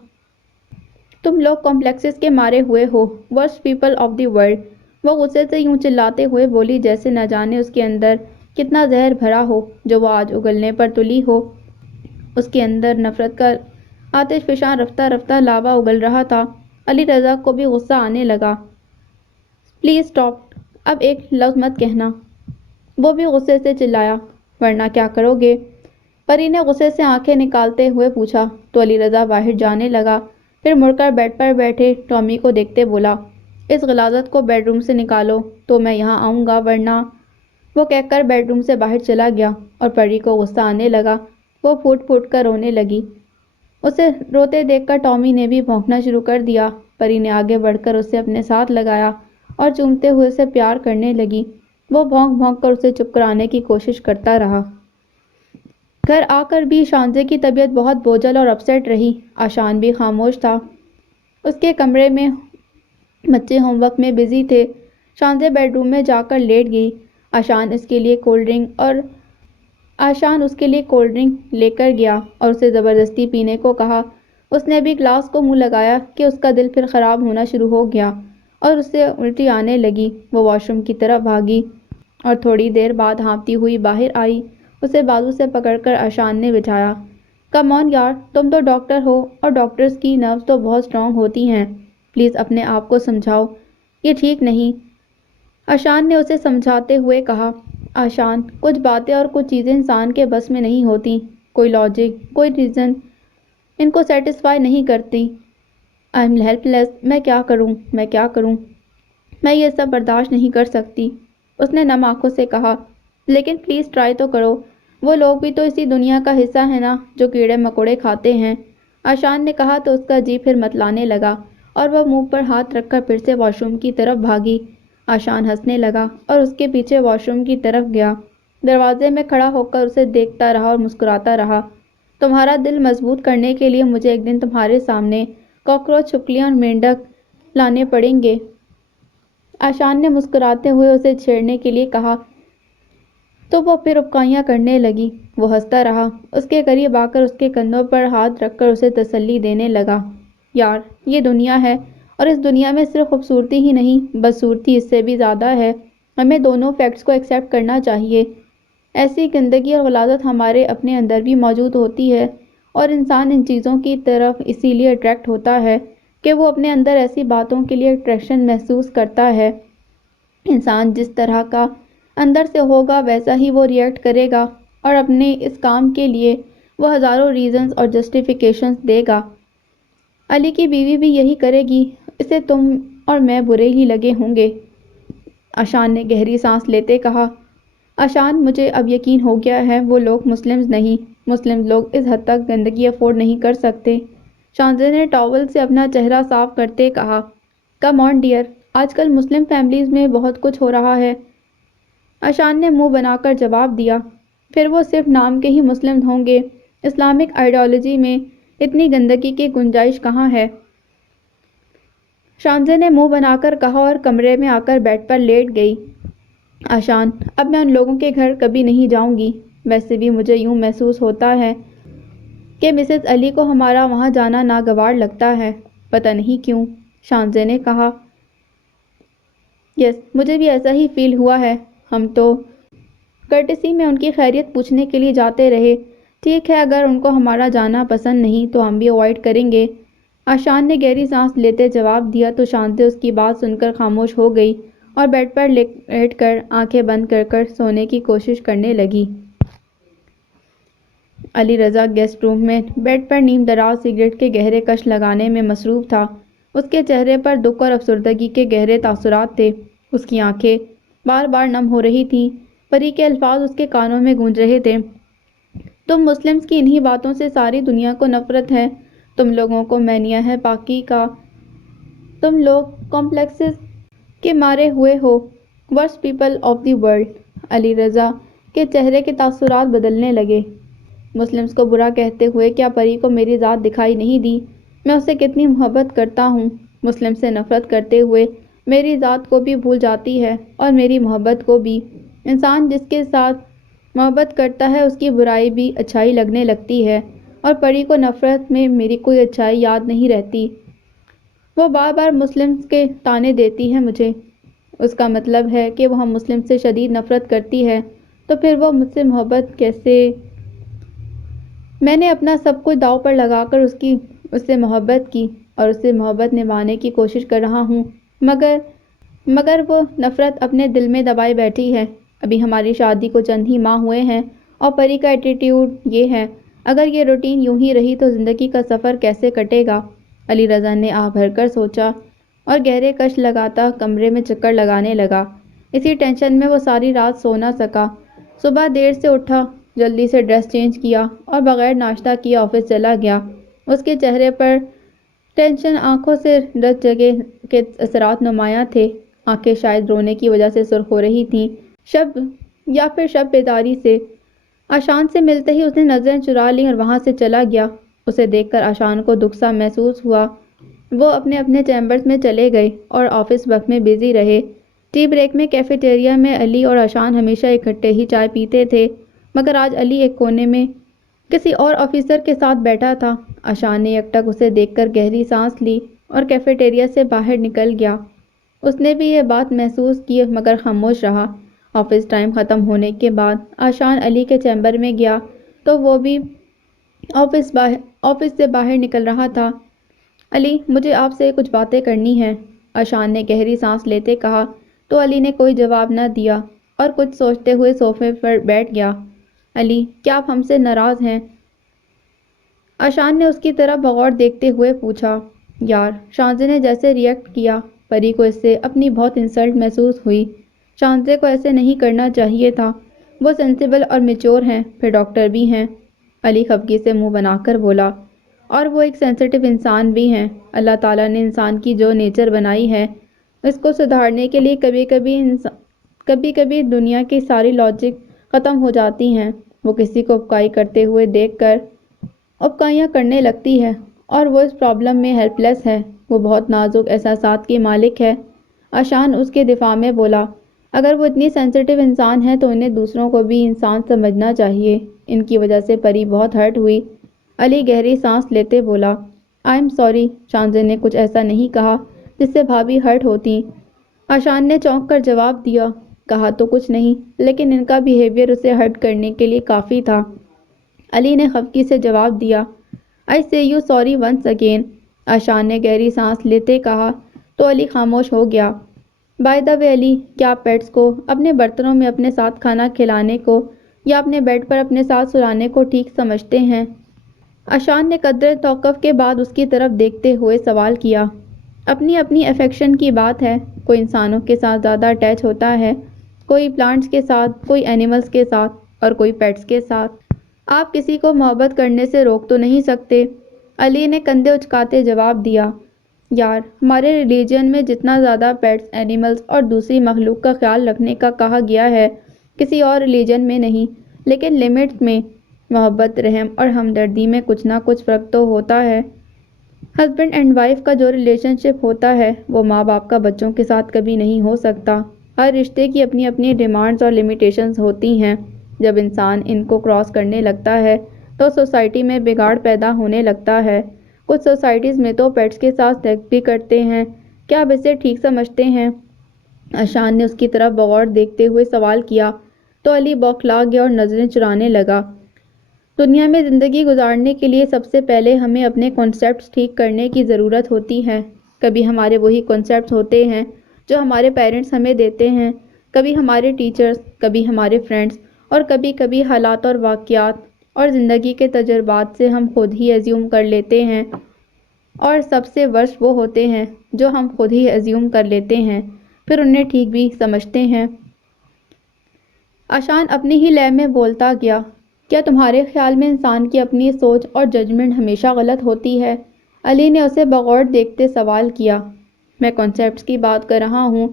تم لوگ کمپلیکسز کے مارے ہوئے ہو، worst people of the world. وہ غصے سے یوں چلاتے ہوئے بولی جیسے نہ جانے اس کے اندر کتنا زہر بھرا ہو جو وہ آج اگلنے پر تلی ہو۔ اس کے اندر نفرت کا آتش فشاں رفتہ رفتہ لاوا اگل رہا تھا۔ علی رضا کو بھی غصہ آنے لگا۔ پلیز اسٹاپ، اب ایک لفظ مت کہنا۔ وہ بھی غصے سے چلایا، ورنہ کیا کرو گے؟ پری نے غصے سے آنکھیں نکالتے ہوئے پوچھا تو علی رضا باہر جانے لگا، پھر مڑ کر بیڈ پر بیٹھے ٹامی کو دیکھتے بولا، اس غلاظت کو بیڈ روم سے نکالو تو میں یہاں آؤں گا، ورنہ… وہ کہہ کر بیڈ روم سے باہر چلا گیا اور پری کو غصہ آنے لگا۔ وہ پھوٹ پھوٹ کر رونے لگی۔ اسے روتے دیکھ کر ٹامی نے بھی بھونکنا شروع کر دیا۔ پری نے آگے بڑھ کر اسے اپنے ساتھ لگایا اور چومتے ہوئے اسے پیار کرنے لگی۔ وہ بھونک بھونک کر اسے چپ کرانے کی کوشش کرتا رہا۔ گھر آ کر بھی شانزے کی طبیعت بہت بوجھل اور اپسیٹ رہی۔ آشان بھی خاموش تھا۔ اس کے کمرے میں بچے ہوم ورک میں بزی تھے۔ شانزے بیڈ روم میں جا کر لیٹ گئی۔ آشان اس کے لیے کولڈ ڈرنک لے کر گیا اور اسے زبردستی پینے کو کہا۔ اس نے بھی گلاس کو منہ لگایا کہ اس کا دل پھر خراب ہونا شروع ہو گیا اور اسے الٹی آنے لگی۔ وہ واش روم کی طرف بھاگی اور تھوڑی دیر بعد ہانپتی ہوئی باہر آئی۔ اسے بازو سے پکڑ کر آشان نے بٹھایا۔ کم آن یار، تم تو ڈاکٹر ہو اور ڈاکٹرز کی نروز تو بہت اسٹرانگ ہوتی ہیں، پلیز اپنے آپ کو سمجھاؤ، یہ ٹھیک نہیں۔ آشان نے اسے سمجھاتے ہوئے کہا، آشان، کچھ باتیں اور کچھ چیزیں انسان کے بس میں نہیں ہوتی، کوئی لاجک، کوئی ریزن ان کو سیٹسفائی نہیں کرتی۔ آئی ایم ہیلپ لیس، میں کیا کروں، میں یہ سب برداشت نہیں کر سکتی۔ اس نے نم آنکھوں سے کہا، لیکن پلیز ٹرائی تو کرو، وہ لوگ بھی تو اسی دنیا کا حصہ ہیں نا جو کیڑے مکوڑے کھاتے ہیں۔ آشان نے کہا تو اس کا جی پھر متلانے لگا اور وہ منہ پر ہاتھ رکھ کر پھر سے واش روم کی طرف بھاگی۔ آشان ہنسنے لگا اور اس کے پیچھے واش روم کی طرف گیا۔ دروازے میں کھڑا ہو کر اسے دیکھتا رہا اور مسکراتا رہا، تمہارا دل مضبوط کرنے کے لیے مجھے ایک دن تمہارے سامنے کاکروچ، چھپکلیاں اور مینڈک لانے پڑیں گے۔ آشان نے مسکراتے ہوئے اسے چھیڑنے کے لیے کہا تو وہ پھر اکائیاں کرنے لگی۔ وہ ہنستا رہا، اس کے قریب آ کر اس کے کندھوں پر ہاتھ رکھ کر اسے تسلی دینے لگا، یار یہ دنیا ہے اور اس دنیا میں صرف خوبصورتی ہی نہیں، بدصورتی اس سے بھی زیادہ ہے۔ ہمیں دونوں فیکٹس کو ایکسیپٹ کرنا چاہیے۔ ایسی گندگی اور غلاظت ہمارے اپنے اندر بھی موجود ہوتی ہے اور انسان ان چیزوں کی طرف اسی لیے اٹریکٹ ہوتا ہے کہ وہ اپنے اندر ایسی باتوں کے لیے اٹریکشن محسوس کرتا ہے۔ انسان جس طرح کا اندر سے ہوگا ویسا ہی وہ ری ایکٹ کرے گا اور اپنے اس کام کے لیے وہ ہزاروں ریزنز اور جسٹیفیکیشنز دے گا۔ علی کی بیوی بھی یہی کرے گی، اسے تم اور میں برے ہی لگے ہوں گے۔ آشان نے گہری سانس لیتے کہا، آشان مجھے اب یقین ہو گیا ہے وہ لوگ مسلمز نہیں، مسلم لوگ اس حد تک گندگی افورڈ نہیں کر سکتے۔ شانزے نے ٹاول سے اپنا چہرہ صاف کرتے کہا، کم آن ڈیئر، آج کل مسلم فیملیز میں بہت کچھ ہو رہا ہے۔ آشان نے منہ بنا کر جواب دیا، پھر وہ صرف نام کے ہی مسلم ہوں گے، اسلامک آئیڈیالوجی میں اتنی گندگی کی گنجائش کہاں ہے؟ شانزے نے منہ بنا کر کہا اور کمرے میں آ کر بیڈ پر لیٹ گئی۔ آشان، اب میں ان لوگوں کے گھر کبھی نہیں جاؤں گی، ویسے بھی مجھے یوں محسوس ہوتا ہے کہ مسز علی کو ہمارا وہاں جانا ناگوار لگتا ہے، پتہ نہیں کیوں۔ شانزے نے کہا، یس، مجھے بھی ایسا ہی فیل ہوا ہے، ہم تو کرٹسی میں ان کی خیریت پوچھنے کے لیے جاتے رہے۔ ٹھیک ہے، اگر ان کو ہمارا جانا پسند نہیں تو ہم بھی اوائڈ کریں گے۔ آشان نے گہری سانس لیتے جواب دیا تو شانتی اس کی بات سن کر خاموش ہو گئی اور بیڈ پر لیٹ کر آنکھیں بند کر سونے کی کوشش کرنے لگی۔ علی رضا گیسٹ روم میں بیڈ پر نیم دراز سگریٹ کے گہرے کش لگانے میں مصروف تھا۔ اس کے چہرے پر دکھ اور افسردگی کے گہرے تاثرات تھے۔ اس کی آنکھیں بار بار نم ہو رہی تھیں۔ پری کے الفاظ اس کے کانوں میں گونج رہے تھے۔ تم مسلمز کی انہی باتوں سے ساری دنیا کو نفرت ہے۔ تم لوگوں کو مینیا ہے پاکی کا۔ تم لوگ کمپلیکسز کے مارے ہوئے ہو۔ Worst people of the world. Ali Raza کے چہرے کے تاثرات بدلنے لگے۔ مسلمز کو برا کہتے ہوئے کیا پری کو میری ذات دکھائی نہیں دی؟ میں اسے کتنی محبت کرتا ہوں۔ مسلم سے نفرت کرتے ہوئے میری ذات کو بھی بھول جاتی ہے اور میری محبت کو بھی۔ انسان جس کے ساتھ محبت کرتا ہے اس کی برائی بھی اچھائی لگنے لگتی ہے، اور پری کو نفرت میں میری کوئی اچھائی یاد نہیں رہتی۔ وہ بار بار مسلم کے طعنے دیتی ہے مجھے۔ اس کا مطلب ہے کہ وہ ہم مسلم سے شدید نفرت کرتی ہے، تو پھر وہ مجھ سے محبت کیسے؟ میں نے اپنا سب کچھ داؤ پر لگا کر اس سے محبت کی اور اس سے محبت نبھانے کی کوشش کر رہا ہوں، مگر وہ نفرت اپنے دل میں دبائے بیٹھی ہے۔ ابھی ہماری شادی کو چند ہی ماہ ہوئے ہیں اور پری کا ایٹیٹیوڈ یہ ہے۔ اگر یہ روٹین یوں ہی رہی تو زندگی کا سفر کیسے کٹے گا؟ علی رضا نے آہ بھر کر سوچا اور گہرے کش لگاتا کمرے میں چکر لگانے لگا۔ اسی ٹینشن میں وہ ساری رات سو نہ سکا۔ صبح دیر سے اٹھا، جلدی سے ڈریس چینج کیا اور بغیر ناشتہ کیے آفس چلا گیا۔ اس کے چہرے پر ٹینشن، آنکھوں سے رت جگہ کے اثرات نمایاں تھے۔ آنکھیں شاید رونے کی وجہ سے سرخ ہو رہی تھیں، شب بیداری سے۔ آشان سے ملتے ہی اس نے نظریں چرا لیں اور وہاں سے چلا گیا۔ اسے دیکھ کر آشان کو دکھ سا محسوس ہوا۔ وہ اپنے اپنے چیمبرز میں چلے گئے اور آفس ورک میں بزی رہے۔ ٹی بریک میں کیفیٹیریا میں علی اور آشان ہمیشہ اکٹھے ہی چائے پیتے تھے، مگر آج علی ایک کونے میں کسی اور آفیسر کے ساتھ بیٹھا تھا۔ آشان نے یک ٹک اسے دیکھ کر گہری سانس لی اور کیفیٹیریا سے باہر نکل گیا۔ اس نے بھی یہ بات محسوس کی مگر خاموش رہا۔ آفس ٹائم ختم ہونے کے بعد آشان علی کے چیمبر میں گیا تو وہ بھی آفس سے باہر نکل رہا تھا۔ علی، مجھے آپ سے کچھ باتیں کرنی ہیں، آشان نے گہری سانس لیتے کہا تو علی نے کوئی جواب نہ دیا اور کچھ سوچتے ہوئے صوفے پر بیٹھ گیا۔ علی، کیا آپ ہم سے ناراض ہیں؟ آشان نے اس کی طرف بغور دیکھتے ہوئے پوچھا۔ یار، شانزے نے جیسے ری ایکٹ کیا، پری کو اس سے اپنی بہت انسلٹ محسوس ہوئی۔ شانزے کو ایسے نہیں کرنا چاہیے تھا۔ وہ سینسیبل اور میچور ہیں، پھر ڈاکٹر بھی ہیں۔ علی خفگی سے منہ بنا کر بولا، اور وہ ایک سینسیٹیو انسان بھی ہیں۔ اللہ تعالیٰ نے انسان کی جو نیچر بنائی ہے اس کو سدھارنے کے لیے کبھی کبھی دنیا کی ساری لاجک ختم ہو جاتی ہیں۔ وہ کسی کو اپکائی کرتے ہوئے دیکھ کر اپکائیاں کرنے لگتی ہے اور وہ اس پرابلم میں ہیلپ لیس ہے۔ وہ بہت نازک احساسات کی مالک ہے۔ آشان اس کے دفاع میں بولا، اگر وہ اتنی سینسیٹیو انسان ہے تو انہیں دوسروں کو بھی انسان سمجھنا چاہیے۔ ان کی وجہ سے پری بہت ہرٹ ہوئی۔ علی گہری سانس لیتے بولا، آئی ایم سوری۔ شانزے نے کچھ ایسا نہیں کہا جس سے بھابھی ہرٹ ہوتی۔ آشان نے چونک کر جواب دیا، کہا تو کچھ نہیں، لیکن ان کا بیہیویئر اسے ہرٹ کرنے کے لیے کافی تھا۔ علی نے خفگی سے جواب دیا، آئی سے یو سوری ونس اگین۔ آشان نے گہری سانس لیتے کہا تو علی خاموش ہو گیا۔ بائی دا وے علی، کیا آپ پیٹس کو اپنے برتنوں میں اپنے ساتھ کھانا کھلانے کو یا اپنے بیڈ پر اپنے ساتھ سلانے کو ٹھیک سمجھتے ہیں؟ آشان نے قدرے توقف کے بعد اس کی طرف دیکھتے ہوئے سوال کیا۔ اپنی افیکشن کی بات ہے۔ کوئی انسانوں کے ساتھ زیادہ اٹیچ ہوتا ہے، کوئی پلانٹس کے ساتھ، کوئی اینیملز کے ساتھ اور کوئی پیٹس کے ساتھ۔ آپ کسی کو محبت کرنے سے روک تو نہیں سکتے۔ علی نے کندھے اچکاتے جواب دیا، یار، ہمارے ریلیجن میں جتنا زیادہ پیٹس، اینیملز اور دوسری مخلوق کا خیال رکھنے کا کہا گیا ہے کسی اور ریلیجن میں نہیں، لیکن لمٹس میں۔ محبت، رحم اور ہمدردی میں کچھ نہ کچھ فرق تو ہوتا ہے۔ ہسبینڈ اینڈ وائف کا جو ریلیشن شپ ہوتا ہے وہ ماں باپ کا بچوں کے ساتھ کبھی نہیں ہو سکتا۔ ہر رشتے کی اپنی اپنی ڈیمانڈز اور لمیٹیشنز ہوتی ہیں۔ جب انسان ان کو کراس کرنے لگتا ہے تو سوسائٹی میں بگاڑ پیدا ہونے لگتا ہے۔ کچھ سوسائٹیز میں تو پیٹس کے ساتھ سیکس بھی کرتے ہیں۔ کیا آپ اسے ٹھیک سمجھتے ہیں؟ آشان نے اس کی طرف بغور دیکھتے ہوئے سوال کیا۔ تو علی بوکھلا گیا اور نظریں چرانے لگا۔ دنیا میں زندگی گزارنے کے لیے سب سے پہلے ہمیں اپنے کانسیپٹس ٹھیک کرنے کی ضرورت ہوتی ہے۔ کبھی ہمارے وہی کانسیپٹس ہوتے ہیں جو ہمارے پیرنٹس ہمیں دیتے ہیں، کبھی ہمارے ٹیچرز، کبھی ہمارے فرینڈس، اور کبھی کبھی حالات اور واقعات اور زندگی کے تجربات سے ہم خود ہی ایزیوم کر لیتے ہیں، اور سب سے ورسٹ وہ ہوتے ہیں جو ہم خود ہی ایزیوم کر لیتے ہیں پھر انہیں ٹھیک بھی سمجھتے ہیں۔ آشان اپنی ہی لے میں بولتا گیا، کیا تمہارے خیال میں انسان کی اپنی سوچ اور ججمنٹ ہمیشہ غلط ہوتی ہے؟ علی نے اسے بغور دیکھتے سوال کیا۔ میں کانسیپٹس کی بات کر رہا ہوں،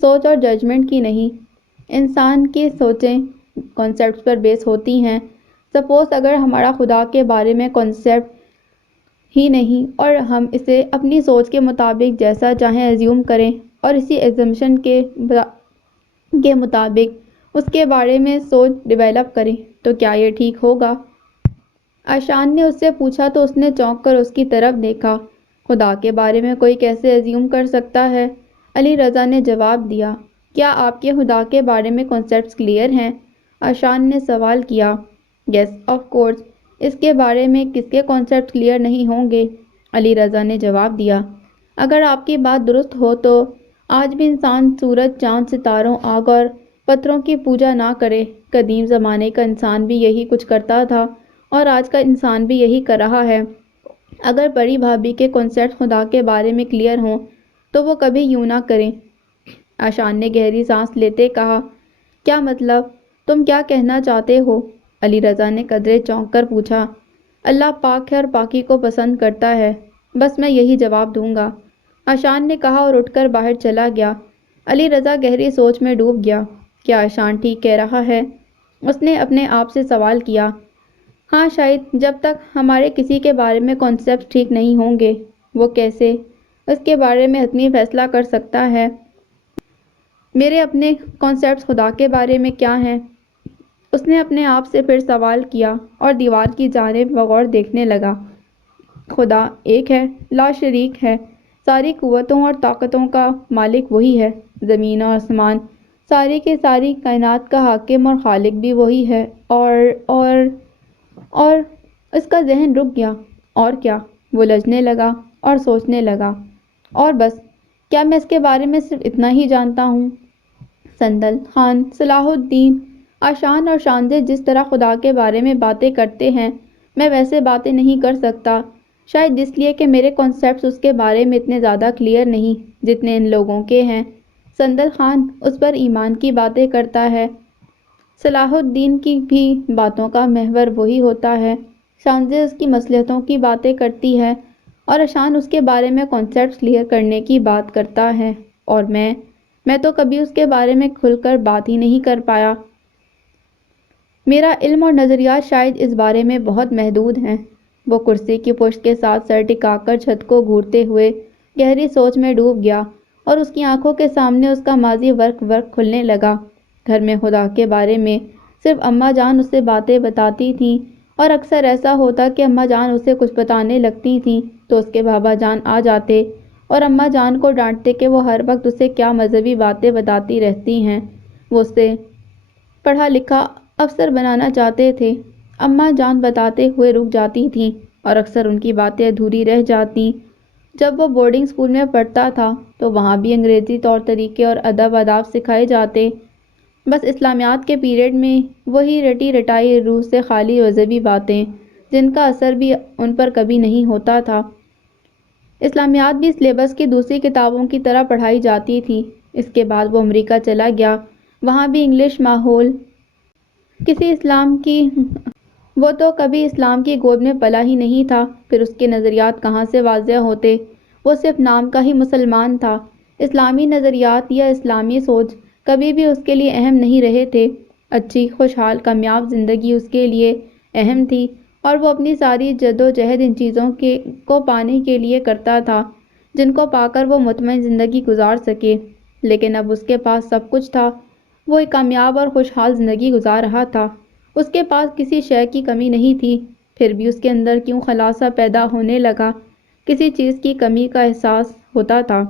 سوچ اور ججمنٹ کی نہیں۔ انسان کی سوچیں کانسیپٹس پر بیس ہوتی ہیں۔ سپوز اگر ہمارا خدا کے بارے میں کانسیپٹ ہی نہیں اور ہم اسے اپنی سوچ کے مطابق جیسا چاہیں ایزیوم کریں اور اسی ایزمپشن کے مطابق اس کے بارے میں سوچ ڈیولپ کریں تو کیا یہ ٹھیک ہوگا؟ آشان نے اس سے پوچھا تو اس نے چونک کر اس کی طرف دیکھا۔ خدا کے بارے میں کوئی کیسے ایزیوم کر سکتا ہے؟ علی رضا نے جواب دیا۔ کیا آپ کے خدا کے بارے میں کانسیپٹس کلیئر ہیں؟ آشان نے سوال کیا۔ یس آف کورس، اس کے بارے میں کس کے کانسیپٹ کلیئر نہیں ہوں گے؟ علی رضا نے جواب دیا۔ اگر آپ کی بات درست ہو تو آج بھی انسان سورج، چاند، ستاروں، آگ اور پتھروں کی پوجا نہ کرے۔ قدیم زمانے کا انسان بھی یہی کچھ کرتا تھا اور آج کا انسان بھی یہی کر رہا ہے۔ اگر بڑی بھابھی کے کانسیپٹ خدا کے بارے میں کلیئر ہوں تو وہ کبھی یوں نہ کریں۔ آشان نے گہری سانس لیتے کہا، کیا مطلب؟ تم کیا کہنا چاہتے ہو؟ علی رضا نے قدرے چونک کر پوچھا۔ اللہ پاک ہے اور پاکی کو پسند کرتا ہے، بس میں یہی جواب دوں گا، آشان نے کہا اور اٹھ کر باہر چلا گیا۔ علی رضا گہری سوچ میں ڈوب گیا۔ کیا آشان ٹھیک کہہ رہا ہے؟ اس نے اپنے آپ سے سوال کیا۔ ہاں شاید، جب تک ہمارے کسی کے بارے میں کانسیپٹ ٹھیک نہیں ہوں گے، وہ کیسے اس کے بارے میں حتمی فیصلہ کر سکتا ہے؟ میرے اپنے کانسیپٹس خدا کے بارے میں کیا ہیں؟ اس نے اپنے آپ سے پھر سوال کیا اور دیوار کی جانب بغور دیکھنے لگا۔ خدا ایک ہے، لا شریک ہے، ساری قوتوں اور طاقتوں کا مالک وہی ہے، زمین اور آسمان، ساری کی ساری کائنات کا حاکم اور خالق بھی وہی ہے، اور اس کا ذہن رک گیا۔ اور کیا؟ وہ لجنے لگا اور سوچنے لگا، اور بس، کیا میں اس کے بارے میں صرف اتنا ہی جانتا ہوں؟ سندل، خان، صلاح الدین، آشان اور شانزے جس طرح خدا کے بارے میں باتیں کرتے ہیں میں ویسے باتیں نہیں کر سکتا، شاید اس لیے کہ میرے کانسیپٹس اس کے بارے میں اتنے زیادہ کلیئر نہیں جتنے ان لوگوں کے ہیں۔ سندل خان اس پر ایمان کی باتیں کرتا ہے، صلاح الدین کی بھی باتوں کا محور وہی ہوتا ہے، شانزے اس کی مصلحتوں کی باتیں کرتی ہے، اور آشان اس کے بارے میں کانسیپٹس کلیئر کرنے کی بات کرتا ہے، اور میں تو کبھی اس کے بارے میں کھل کر بات ہی نہیں کر پایا۔ میرا علم اور نظریات شاید اس بارے میں بہت محدود ہیں۔ وہ کرسی کی پشت کے ساتھ سر ٹکا کر چھت کو گھورتے ہوئے گہری سوچ میں ڈوب گیا، اور اس کی آنکھوں کے سامنے اس کا ماضی ورق کھلنے لگا۔ گھر میں خدا کے بارے میں صرف اماں جان اسے باتیں بتاتی تھیں، اور اکثر ایسا ہوتا کہ اماں جان اسے کچھ بتانے لگتی تھیں تو اس کے بابا جان آ جاتے اور اماں جان کو ڈانٹتے کہ وہ ہر وقت اسے کیا مذہبی باتیں بتاتی رہتی ہیں، وہ اسے پڑھا لکھا افسر بنانا چاہتے تھے۔ اماں جان بتاتے ہوئے رک جاتی تھیں اور اکثر ان کی باتیں ادھوری رہ جاتی۔ جب وہ بورڈنگ اسکول میں پڑھتا تھا تو وہاں بھی انگریزی طور طریقے اور ادب آداب سکھائے جاتے، بس اسلامیات کے پیریڈ میں وہی رٹی رٹائی روح سے خالی مذہبی باتیں جن کا اثر بھی ان پر کبھی نہیں ہوتا تھا۔ اسلامیات بھی سلیبس کی دوسری کتابوں کی طرح پڑھائی جاتی تھی۔ اس کے بعد وہ امریکہ چلا گیا، وہاں بھی انگلش ماحول، وہ تو کبھی اسلام کی گود میں پلا ہی نہیں تھا، پھر اس کے نظریات کہاں سے واضح ہوتے؟ وہ صرف نام کا ہی مسلمان تھا۔ اسلامی نظریات یا اسلامی سوچ کبھی بھی اس کے لیے اہم نہیں رہے تھے۔ اچھی، خوشحال، کامیاب زندگی اس کے لیے اہم تھی، اور وہ اپنی ساری جدوجہد ان چیزوں کو پانے کے لیے کرتا تھا جن کو پا کر وہ مطمئن زندگی گزار سکے۔ لیکن اب اس کے پاس سب کچھ تھا، وہ ایک کامیاب اور خوشحال زندگی گزار رہا تھا، اس کے پاس کسی شے کی کمی نہیں تھی۔ پھر بھی اس کے اندر کیوں خلاصہ پیدا ہونے لگا، کسی چیز کی کمی کا احساس ہوتا تھا۔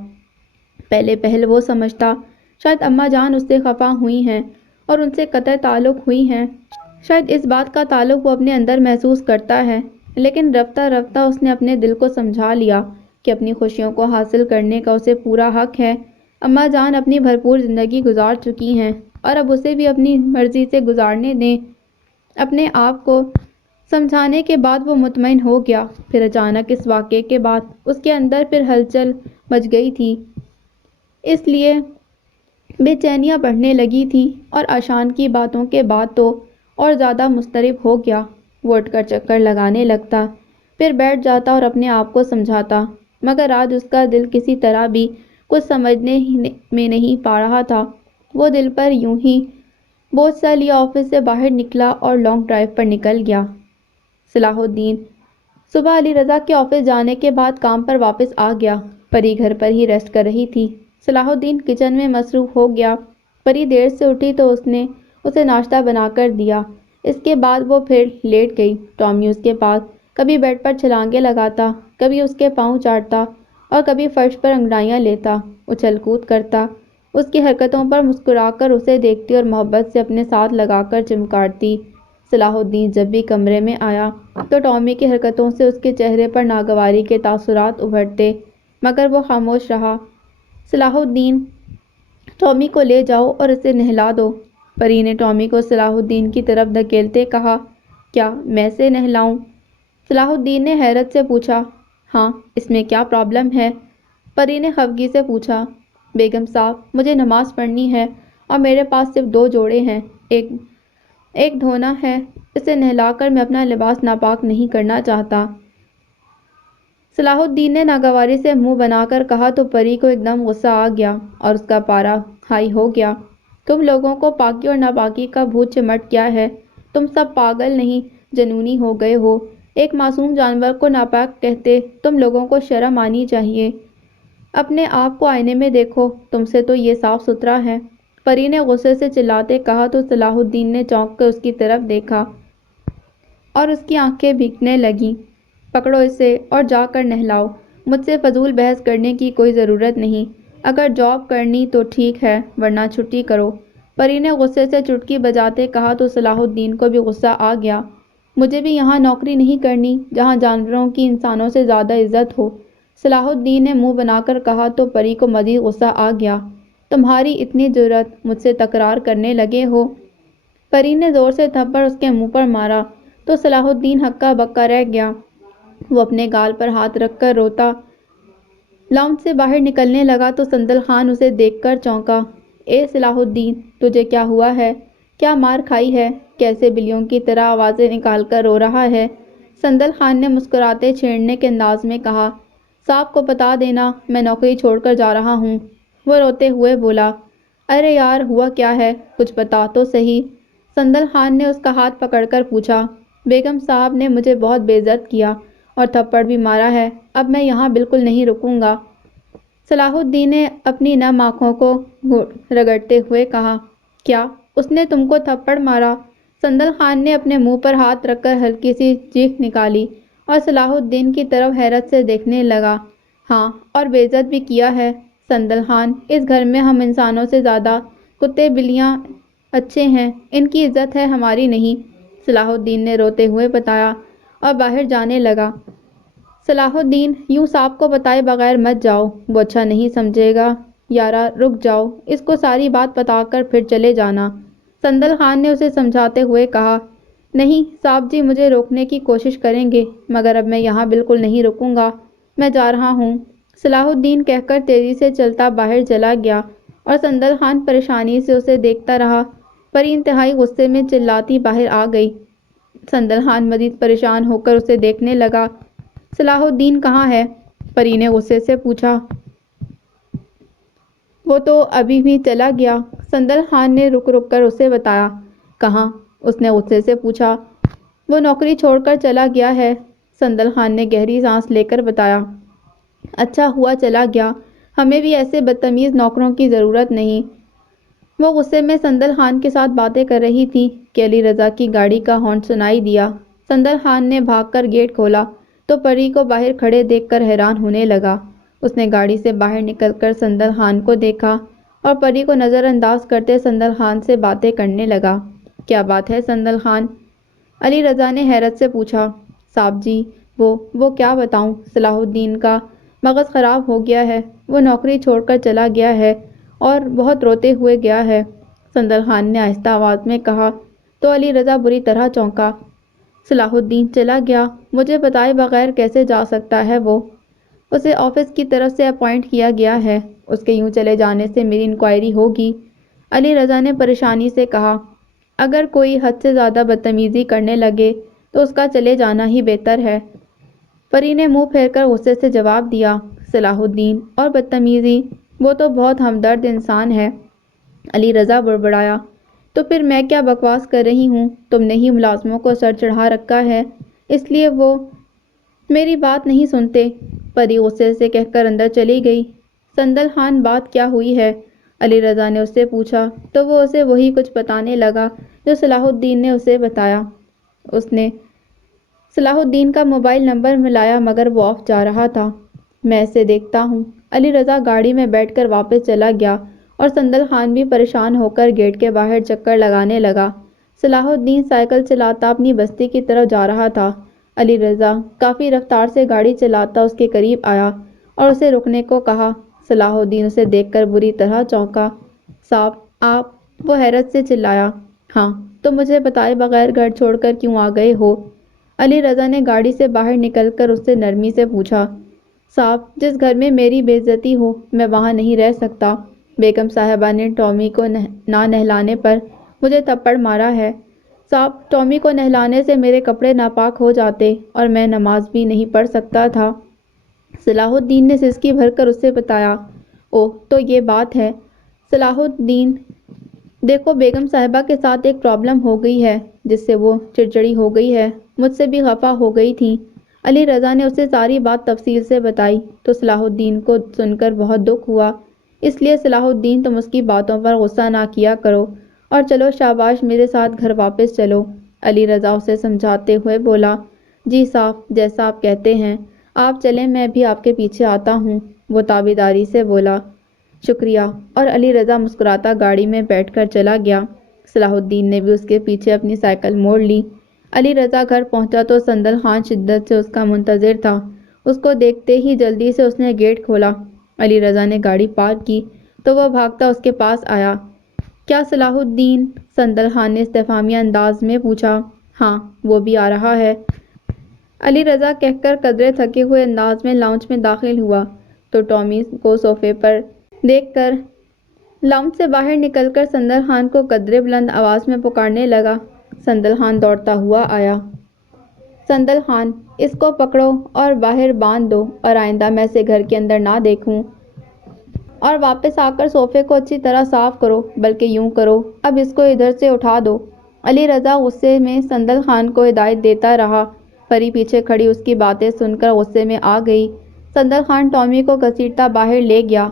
پہلے وہ سمجھتا شاید اماں جان اس سے خفا ہوئی ہیں، اور ان سے قطع تعلق ہوئی ہیں۔ شاید اس بات کا تعلق وہ اپنے اندر محسوس کرتا ہے، لیکن رفتہ رفتہ اس نے اپنے دل کو سمجھا لیا کہ اپنی خوشیوں کو حاصل کرنے کا اسے پورا حق ہے۔ اماں جان اپنی بھرپور زندگی گزار چکی ہیں اور اب اسے بھی اپنی مرضی سے گزارنے دیں۔ اپنے آپ کو سمجھانے کے بعد وہ مطمئن ہو گیا۔ پھر اچانک اس واقعے کے بعد اس کے اندر پھر ہلچل مچ گئی تھی، اس لیے بے چینیاں بڑھنے لگی تھیں اور آشان کی باتوں کے بعد تو اور زیادہ مضطرب ہو گیا۔ وہ اٹھ کر چکر لگانے لگتا، پھر بیٹھ جاتا اور اپنے آپ کو سمجھاتا، مگر آج اس کا دل کسی طرح بھی کچھ سمجھنے میں نہیں پا رہا تھا۔ وہ دل پر یوں ہی بوجھ سا لیے آفس سے باہر نکلا اور لانگ ڈرائیو پر نکل گیا۔ صلاح الدین صبح علی رضا کے آفس جانے کے بعد کام پر واپس آ گیا۔ پری گھر پر ہی ریسٹ کر رہی تھی۔ صلاح الدین کچن میں مصروف ہو گیا۔ پری دیر سے اٹھی تو اس نے اسے ناشتہ بنا کر دیا۔ اس کے بعد وہ پھر لیٹ گئی۔ ٹامی اس کے پاس کبھی بیڈ پر چھلانگیں لگاتا، کبھی اس کے پاؤں چاٹتا اور کبھی فرش پر انگڑائیاں لیتا، اچھل کود کرتا۔ اس کی حرکتوں پر مسکرا کر اسے دیکھتی اور محبت سے اپنے ساتھ لگا کر چمکارتی۔ صلاح الدین جب بھی کمرے میں آیا تو ٹامی کی حرکتوں سے اس کے چہرے پر ناگواری کے تاثرات ابھرتے، مگر وہ خاموش رہا۔ صلاح الدین ٹامی کو لے جاؤ اور اسے نہلا دو، پری نے ٹامی کو صلاح الدین کی طرف دھکیلتے کہا۔ کیا میں سے نہلاؤں؟ صلاح الدین نے حیرت سے پوچھا۔ ہاں، اس میں کیا پرابلم ہے؟ پری نے خفگی سے پوچھا۔ بیگم صاحب، مجھے نماز پڑھنی ہے اور میرے پاس صرف 2 جوڑے ہیں، ایک دھونا ہے، اسے نہلا کر میں اپنا لباس ناپاک نہیں کرنا چاہتا۔ صلاح الدین نے ناگواری سے منہ بنا کر کہا تو پری کو ایک دم غصہ آ گیا اور اس کا پارا ہائی ہو گیا۔ تم لوگوں کو پاکی اور ناپاکی کا بھوت چمٹ گیا ہے، تم سب پاگل نہیں جنونی ہو گئے ہو۔ ایک معصوم جانور کو ناپاک کہتے تم لوگوں کو شرم آنی چاہیے۔ اپنے آپ کو آئینے میں دیکھو، تم سے تو یہ صاف ستھرا ہے، پری نے غصے سے چلاتے کہا تو صلاح الدین نے چونک کر اس کی طرف دیکھا اور اس کی آنکھیں بھیگنے لگیں۔ پکڑو اسے اور جا کر نہلاؤ، مجھ سے فضول بحث کرنے کی کوئی ضرورت نہیں، اگر جاب کرنی تو ٹھیک ہے ورنہ چھٹی کرو، پری نے غصے سے چٹکی بجاتے کہا تو صلاح الدین کو بھی غصہ آ گیا۔ مجھے بھی یہاں نوکری نہیں کرنی جہاں جانوروں کی انسانوں سے زیادہ عزت ہو، صلاح الدین نے منہ بنا کر کہا تو پری کو مزید غصہ آ گیا۔ تمہاری اتنی جرأت، مجھ سے تکرار کرنے لگے ہو؟ پری نے زور سے تھپڑ اس کے منہ پر مارا تو صلاح الدین ہکا بکا رہ گیا۔ وہ اپنے گال پر ہاتھ رکھ کر روتا لاؤنج سے باہر نکلنے لگا تو سندل خان اسے دیکھ کر چونکا۔ اے صلاح الدین، تجھے کیا ہوا ہے؟ کیا مار کھائی ہے؟ کیسے بلیوں کی طرح آوازیں نکال کر رو رہا ہے؟ سندل خان نے مسکراتے چھیڑنے کے انداز میں کہا۔ صاحب کو بتا دینا میں نوکری چھوڑ کر جا رہا ہوں، وہ روتے ہوئے بولا۔ ارے یار، ہوا کیا ہے؟ کچھ بتا تو صحیح، سندل خان نے اس کا ہاتھ پکڑ کر پوچھا۔ بیگم صاحب نے مجھے بہت بے عزت کیا اور تھپڑ بھی مارا ہے، اب میں یہاں بالکل نہیں رکوں گا، صلاح الدین نے اپنی نم آنکھوں کو رگڑتے ہوئے کہا۔ کیا اس نے تم کو تھپڑ مارا؟ سندل خان نے اپنے منہ پر ہاتھ رکھ کر ہلکی سی چیخ نکالی اور صلاح الدین کی طرف حیرت سے دیکھنے لگا۔ ہاں، اور بے عزت بھی کیا ہے سندل خان، اس گھر میں ہم انسانوں سے زیادہ کتے بلیاں اچھے ہیں، ان کی عزت ہے ہماری نہیں، صلاح الدین نے روتے ہوئے بتایا اور باہر جانے لگا۔ صلاح الدین، یوں صاحب کو بتائے بغیر مت جاؤ، وہ اچھا نہیں سمجھے گا، یارا رک جاؤ، اس کو ساری بات بتا کر پھر چلے جانا، سندل خان نے اسے سمجھاتے ہوئے کہا۔ نہیں صاحب جی، مجھے روکنے کی کوشش کریں گے مگر اب میں یہاں بالکل نہیں رکوں گا، میں جا رہا ہوں، صلاح الدین کہہ کر تیزی سے چلتا باہر چلا گیا اور سندل خان پریشانی سے اسے دیکھتا رہا۔ پری انتہائی غصے میں چلاتی باہر آ گئی۔ سندل خان مزید پریشان ہو کر اسے دیکھنے لگا۔ صلاح الدین کہاں ہے؟ پری نے غصے سے پوچھا۔ وہ تو ابھی بھی چلا گیا، سندل خان نے رک رک کر اسے بتایا۔ کہاں؟ اس نے غصے سے پوچھا۔ وہ نوکری چھوڑ کر چلا گیا ہے، سندل خان نے گہری سانس لے کر بتایا۔ اچھا ہوا چلا گیا، ہمیں بھی ایسے بدتمیز نوکروں کی ضرورت نہیں۔ وہ غصے میں سندل خان کے ساتھ باتیں کر رہی تھی کہ علی رضا کی گاڑی کا ہارن سنائی دیا۔ سندل خان نے بھاگ کر گیٹ کھولا تو پری کو باہر کھڑے دیکھ کر حیران ہونے لگا۔ اس نے گاڑی سے باہر نکل کر سندل خان کو دیکھا اور پری کو نظر انداز کرتے سندل خان سے باتیں کرنے لگا۔ کیا بات ہے سندل خان؟ علی رضا نے حیرت سے پوچھا۔ صاحب جی وہ کیا بتاؤں، صلاح الدین کا مغز خراب ہو گیا ہے، وہ نوکری چھوڑ کر چلا گیا ہے اور بہت روتے ہوئے گیا ہے، سندل خان نے آہستہ آواز میں کہا تو علی رضا بری طرح چونکا۔ صلاح الدین چلا گیا؟ مجھے بتائے بغیر کیسے جا سکتا ہے وہ؟ اسے آفس کی طرف سے اپوائنٹ کیا گیا ہے، اس کے یوں چلے جانے سے میری انکوائری ہوگی، علی رضا نے پریشانی سے کہا۔ اگر کوئی حد سے زیادہ بدتمیزی کرنے لگے تو اس کا چلے جانا ہی بہتر ہے، پری نے منہ پھیر کر غصے سے جواب دیا۔ صلاح الدین اور بدتمیزی، وہ تو بہت ہمدرد انسان ہے، علی رضا بڑبڑایا۔ تو پھر میں کیا بکواس کر رہی ہوں، تم نے ہی ملازموں کو سر چڑھا رکھا ہے، اس لیے وہ میری بات نہیں سنتے، پری غصے سے کہہ کر اندر چلی گئی۔ سندل خان بات کیا ہوئی ہے؟ علی رضا نے اس سے پوچھا تو وہ اسے وہی کچھ بتانے لگا جو صلاح الدین نے اسے بتایا۔ اس نے صلاح الدین کا موبائل نمبر ملایا مگر وہ آف جا رہا تھا۔ میں اسے دیکھتا ہوں۔ علی رضا گاڑی میں بیٹھ کر واپس چلا گیا اور سندل خان بھی پریشان ہو کر گیٹ کے باہر چکر لگانے لگا۔ صلاح الدین سائیکل چلاتا اپنی بستی کی طرف جا رہا تھا۔ علی رضا کافی رفتار سے گاڑی چلاتا اس کے قریب آیا اور اسے رکنے کو کہا۔ صلاح الدین اسے دیکھ کر بری طرح چونکا۔ صاحب آپ؟ وہ حیرت سے چلایا۔ ہاں، تو مجھے بتائے بغیر گھر چھوڑ کر کیوں آ گئے ہو؟ علی رضا نے گاڑی سے باہر نکل کر اس سے نرمی سے پوچھا۔ صاحب جس گھر میں میری بے عزتی ہو میں وہاں نہیں رہ سکتا، بیگم صاحبہ نے ٹامی کو نہ نہلانے پر مجھے تھپڑ مارا ہے۔ صاحب ٹامی کو نہلانے سے میرے کپڑے ناپاک ہو جاتے اور میں نماز بھی نہیں پڑھ سکتا تھا، صلاح الدین نے سسکی بھر کر اسے بتایا۔ اوہ تو یہ بات ہے صلاح الدین، دیکھو بیگم صاحبہ کے ساتھ ایک پرابلم ہو گئی ہے جس سے وہ چڑچڑی ہو گئی ہے، مجھ سے بھی خفا ہو گئی تھی۔ علی رضا نے اسے ساری بات تفصیل سے بتائی تو صلاح الدین کو سن کر بہت دکھ ہوا۔ اس لیے صلاح الدین تم اس کی باتوں پر غصہ نہ کیا کرو اور چلو شاباش میرے ساتھ گھر واپس چلو، علی رضا اسے سمجھاتے ہوئے بولا۔ جی صاحب جیسا آپ کہتے ہیں، آپ چلیں میں بھی آپ کے پیچھے آتا ہوں، وہ تابعداری سے بولا۔ شکریہ، اور علی رضا مسکراتا گاڑی میں بیٹھ کر چلا گیا۔ صلاح الدین نے بھی اس کے پیچھے اپنی سائیکل موڑ لی۔ علی رضا گھر پہنچا تو سندل خان شدت سے اس کا منتظر تھا۔ اس کو دیکھتے ہی جلدی سے اس نے گیٹ کھولا۔ علی رضا نے گاڑی پارک کی تو وہ بھاگتا اس کے پاس آیا۔ کیا صلاح الدین؟ سندل خان نے استفہامیہ انداز میں پوچھا۔ ہاں وہ بھی آ رہا ہے، علی رضا کہہ کر قدرے تھکے ہوئے انداز میں لاؤنج میں داخل ہوا تو ٹامی کو صوفے پر دیکھ کر لاؤنج سے باہر نکل کر سندل خان کو قدرے بلند آواز میں پکارنے لگا۔ سندل خان دوڑتا ہوا آیا۔ سندل خان اس کو پکڑو اور باہر باندھ دو اور آئندہ میں اسے گھر کے اندر نہ دیکھوں، اور واپس آ کر صوفے کو اچھی طرح صاف کرو، بلکہ یوں کرو اب اس کو ادھر سے اٹھا دو۔ علی رضا غصے میں سندل خان کو ہدایت دیتا رہا۔ پری پیچھے کھڑی اس کی باتیں سن کر غصے میں آ گئی۔ سندل خان ٹامی کو گھسیٹتا باہر لے گیا۔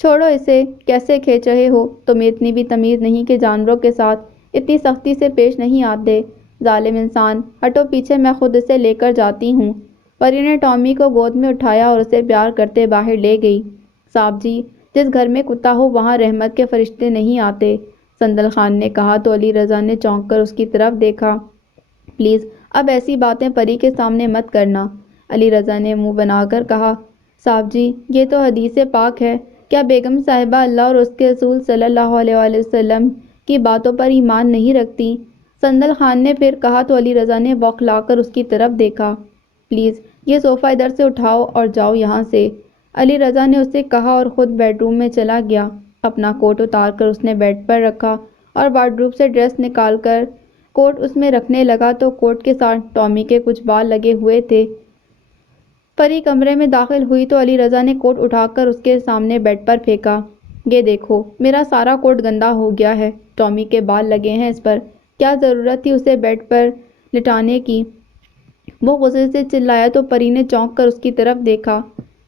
چھوڑو اسے، کیسے کھینچ رہے ہو؟ تمہیں اتنی بھی تمیز نہیں کہ جانوروں کے ساتھ اتنی سختی سے پیش نہیں آتے، ظالم انسان، ہٹو پیچھے، میں خود اسے لے کر جاتی ہوں۔ پری نے ٹامی کو گود میں اٹھایا اور اسے پیار کرتے باہر لے گئی۔ صاحب جی جس گھر میں کتا ہو وہاں رحمت کے فرشتے نہیں آتے، سندل خان نے کہا تو علی رضا نے چونک کر اس کی طرف دیکھا۔ پلیز اب ایسی باتیں پری کے سامنے مت کرنا، علی رضا نے منہ بنا کر کہا۔ صاحب جی یہ تو حدیث پاک ہے، کیا بیگم صاحبہ اللہ اور اس کے رسول صلی اللہ علیہ وآلہ وسلم کی باتوں پر ایمان نہیں رکھتی؟ سندل خان نے پھر کہا تو علی رضا نے بوکھلا کر اس کی طرف دیکھا۔ پلیز یہ صوفہ ادھر سے اٹھاؤ اور جاؤ یہاں سے، علی رضا نے اسے کہا اور خود بیڈ روم میں چلا گیا۔ اپنا کوٹ اتار کر اس نے بیڈ پر رکھا اور وارڈروب سے ڈریس نکال کر کوٹ اس میں رکھنے لگا تو کوٹ کے ساتھ ٹامی کے کچھ بال لگے ہوئے تھے۔ پری کمرے میں داخل ہوئی تو علی رضا نے کوٹ اٹھا کر اس کے سامنے بیڈ پر پھینکا۔ یہ دیکھو میرا سارا کوٹ گندا ہو گیا ہے، ٹامی کے بال لگے ہیں اس پر، کیا ضرورت تھی اسے بیڈ پر لٹانے کی؟ وہ غصے سے چلایا تو پری نے چونک کر اس کی طرف دیکھا۔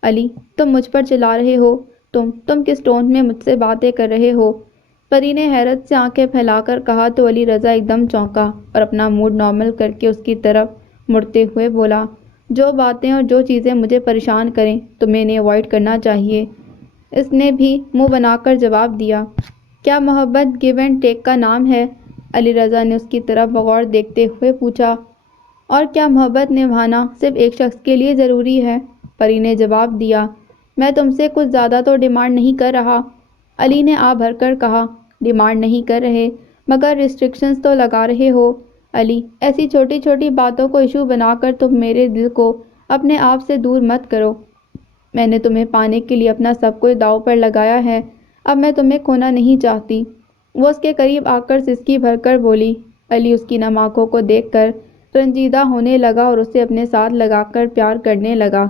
علی تم مجھ پر چلا رہے ہو؟ تم کس ٹون میں مجھ سے باتیں کر رہے ہو؟ پری نے حیرت سے آنکھیں پھیلا کر کہا تو علی رضا ایک دم چونکا اور اپنا موڈ نارمل کر کے اس کی طرف مڑتے ہوئے بولا۔ جو باتیں اور جو چیزیں مجھے پریشان کریں تمہیں انہیں اوائڈ کرنا چاہیے، اس نے بھی منہ بنا کر جواب دیا۔ کیا محبت گیو اینڈ ٹیک کا نام ہے؟ علی رضا نے اس کی طرف بغور دیکھتے ہوئے پوچھا۔ اور کیا محبت نبھانا صرف ایک شخص کے لیے ضروری ہے؟ پری نے جواب دیا۔ میں تم سے کچھ زیادہ تو ڈیمانڈ نہیں کر رہا، علی نے آ بھر کر کہا۔ ڈیمانڈ نہیں کر رہے مگر ریسٹرکشنز تو لگا رہے ہو۔ علی، ایسی چھوٹی چھوٹی باتوں کو ایشو بنا کر تم میرے دل کو اپنے آپ سے دور مت کرو۔ میں نے تمہیں پانے کے لیے اپنا سب کچھ داؤ پر لگایا ہے، اب میں تمہیں کھونا نہیں چاہتی۔ وہ اس کے قریب آ کر سسکی بھر کر بولی۔ علی اس کی نم آنکھوں کو دیکھ کر رنجیدہ ہونے لگا اور اسے اپنے ساتھ لگا کر پیار کرنے لگا۔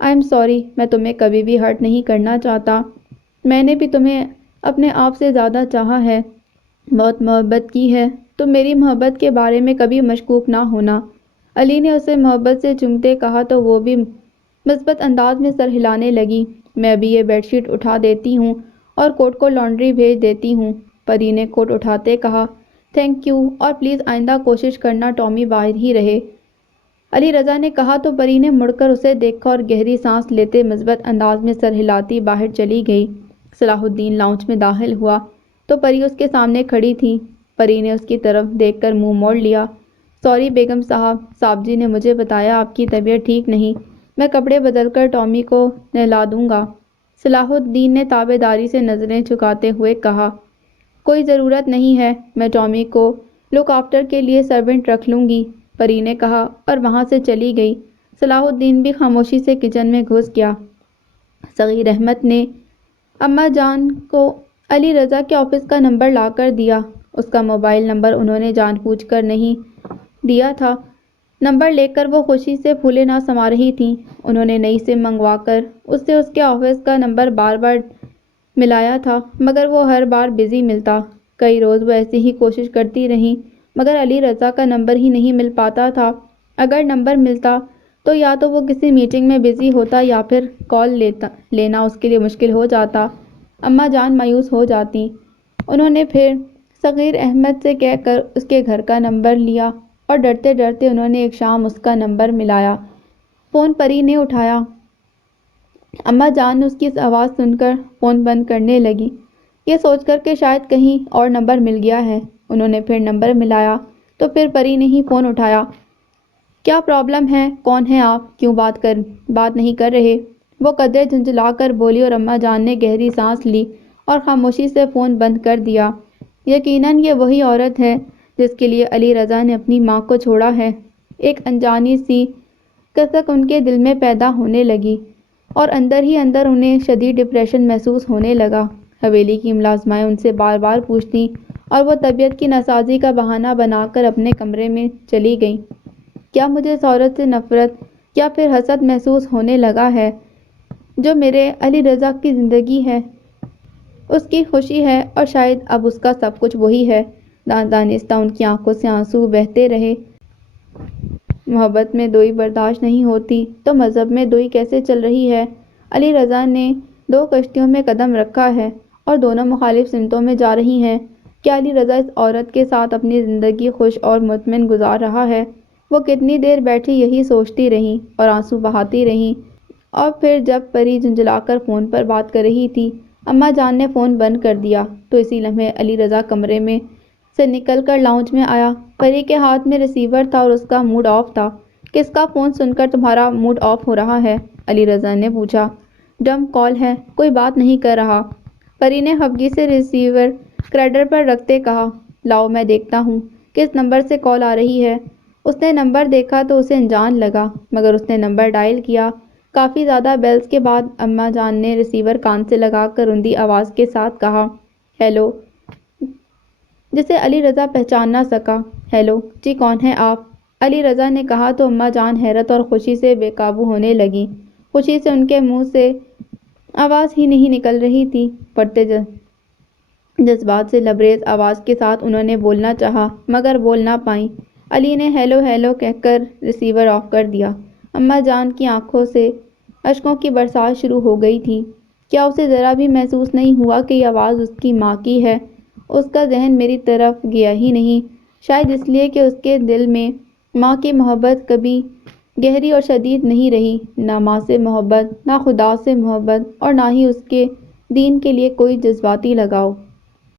آئی ایم سوری، میں تمہیں کبھی بھی ہرٹ نہیں کرنا چاہتا۔ میں نے بھی تمہیں اپنے آپ سے زیادہ چاہا ہے، بہت محبت کی ہے۔ تم میری محبت کے بارے میں کبھی مشکوک نہ ہونا۔ علی نے اسے محبت سے چومتے کہا تو وہ بھی مثبت انداز میں سر ہلانے لگی۔ میں ابھی یہ بیڈ شیٹ اٹھا دیتی ہوں اور کوٹ کو لانڈری بھیج دیتی ہوں، پری نے کوٹ اٹھاتے کہا۔ تھینک یو، اور پلیز آئندہ کوشش کرنا ٹامی باہر ہی رہے، علی رضا نے کہا تو پری نے مڑ کر اسے دیکھا اور گہری سانس لیتے مثبت انداز میں سر ہلاتی باہر چلی گئی۔ صلاح الدین لاؤنج میں داخل ہوا تو پری اس کے سامنے کھڑی تھی۔ پری نے اس کی طرف دیکھ کر منہ موڑ لیا۔ سوری بیگم صاحب جی نے مجھے بتایا آپ کی طبیعت ٹھیک نہیں، میں کپڑے بدل کر ٹامی کو نہلا دوں گا، صلاح الدین نے تابع داری سے نظریں جھکاتے ہوئے کہا۔ کوئی ضرورت نہیں ہے، میں ٹامی کو لک آفٹر کے لیے سرونٹ رکھ لوں گی، پری نے کہا اور وہاں سے چلی گئی۔ صلاح الدین بھی خاموشی سے کچن میں گھس گیا۔ صغیر احمد نے اماں جان کو علی رضا کے آفس کا نمبر لا کر دیا۔ اس کا موبائل نمبر انہوں نے جان بوجھ کر نہیں دیا تھا۔ نمبر لے کر وہ خوشی سے پھولے نہ سما رہی تھیں۔ انہوں نے نئی سم منگوا کر اس سے اس کے آفس کا نمبر بار بار ملایا تھا مگر وہ ہر بار بزی ملتا۔ کئی روز وہ ایسی ہی کوشش کرتی رہیں مگر علی رضا کا نمبر ہی نہیں مل پاتا تھا۔ اگر نمبر ملتا تو یا تو وہ کسی میٹنگ میں بزی ہوتا یا پھر کال لینا اس کے لیے مشکل ہو جاتا۔ اماں جان مایوس ہو جاتی۔ انہوں نے پھر صغیر احمد سے کہہ کر اس کے گھر کا نمبر لیا اور ڈرتے ڈرتے انہوں نے ایک شام اس کا نمبر ملایا۔ فون پری نے اٹھایا۔ اماں جان نے اس کی آواز سن کر فون بند کرنے لگی، یہ سوچ کر کہ شاید کہیں اور نمبر مل گیا ہے۔ انہوں نے پھر نمبر ملایا تو پھر پری نے ہی فون اٹھایا۔ کیا پرابلم ہے؟ کون ہیں آپ؟ کیوں بات نہیں کر رہے؟ وہ قدرے جھنجھلا کر بولی اور اماں جان نے گہری سانس لی اور خاموشی سے فون بند کر دیا۔ یقیناً یہ وہی عورت ہے جس کے لیے علی رضا نے اپنی ماں کو چھوڑا ہے۔ ایک انجانی سی کسک ان کے دل میں پیدا ہونے لگی اور اندر ہی اندر انہیں شدید ڈپریشن محسوس ہونے لگا۔ حویلی کی ملازمائیں ان سے بار بار پوچھتیں اور وہ طبیعت کی ناسازی کا بہانہ بنا کر اپنے کمرے میں چلی گئیں۔ کیا مجھے اس عورت سے نفرت یا پھر حسد محسوس ہونے لگا ہے جو میرے علی رضا کی زندگی ہے، اس کی خوشی ہے اور شاید اب اس کا سب کچھ وہی ہے۔ دانستہ ان کی آنکھوں سے آنسو بہتے رہے۔ محبت میں دوئی برداشت نہیں ہوتی تو مذہب میں دوئی کیسے چل رہی ہے؟ علی رضا نے دو کشتیوں میں قدم رکھا ہے اور دونوں مخالف سمتوں میں جا رہی ہیں۔ کیا علی رضا اس عورت کے ساتھ اپنی زندگی خوش اور مطمئن گزار رہا ہے؟ وہ کتنی دیر بیٹھی یہی سوچتی رہیں اور آنسو بہاتی رہیں اور پھر جب پری جھنجھلا کر فون پر بات کر رہی تھی، اماں جان نے فون بند کر دیا تو اسی لمحے علی رضا کمرے میں سے نکل کر لاؤنج میں آیا۔ پری کے ہاتھ میں ریسیور تھا اور اس کا موڈ آف تھا۔ کس کا فون سن کر تمہارا موڈ آف ہو رہا ہے؟ علی رضا نے پوچھا۔ ڈم کال ہے، کوئی بات نہیں کر رہا، پری نے خفگی سے ریسیور کریڈر پر رکھتے کہا۔ لاؤ میں دیکھتا ہوں کس نمبر سے کال آ رہی ہے۔ اس نے نمبر دیکھا تو اسے انجان لگا مگر اس نے نمبر ڈائل کیا۔ کافی زیادہ بیلز کے بعد اماں جان نے ریسیور کان سے لگا کر رندی آواز کے ساتھ کہا، ہیلو، جسے علی رضا پہچان نہ سکا۔ ہیلو جی، کون ہیں آپ؟ علی رضا نے کہا تو اماں جان حیرت اور خوشی سے بے قابو ہونے لگیں۔ خوشی سے ان کے منہ سے آواز ہی نہیں نکل رہی تھی۔ پڑتے جذبات سے لبریز آواز کے ساتھ انہوں نے بولنا چاہا مگر بول نہ پائیں۔ علی نے ہیلو ہیلو کہہ کر ریسیور آف کر دیا۔ اماں جان کی آنکھوں سے اشکوں کی برسات شروع ہو گئی تھی۔ کیا اسے ذرا بھی محسوس نہیں ہوا کہ یہ آواز اس کی ماں کی ہے؟ اس کا ذہن میری طرف گیا ہی نہیں، شاید اس لیے کہ اس کے دل میں ماں کی محبت کبھی گہری اور شدید نہیں رہی، نہ ماں سے محبت، نہ خدا سے محبت اور نہ ہی اس کے دین کے لیے کوئی جذباتی لگاؤ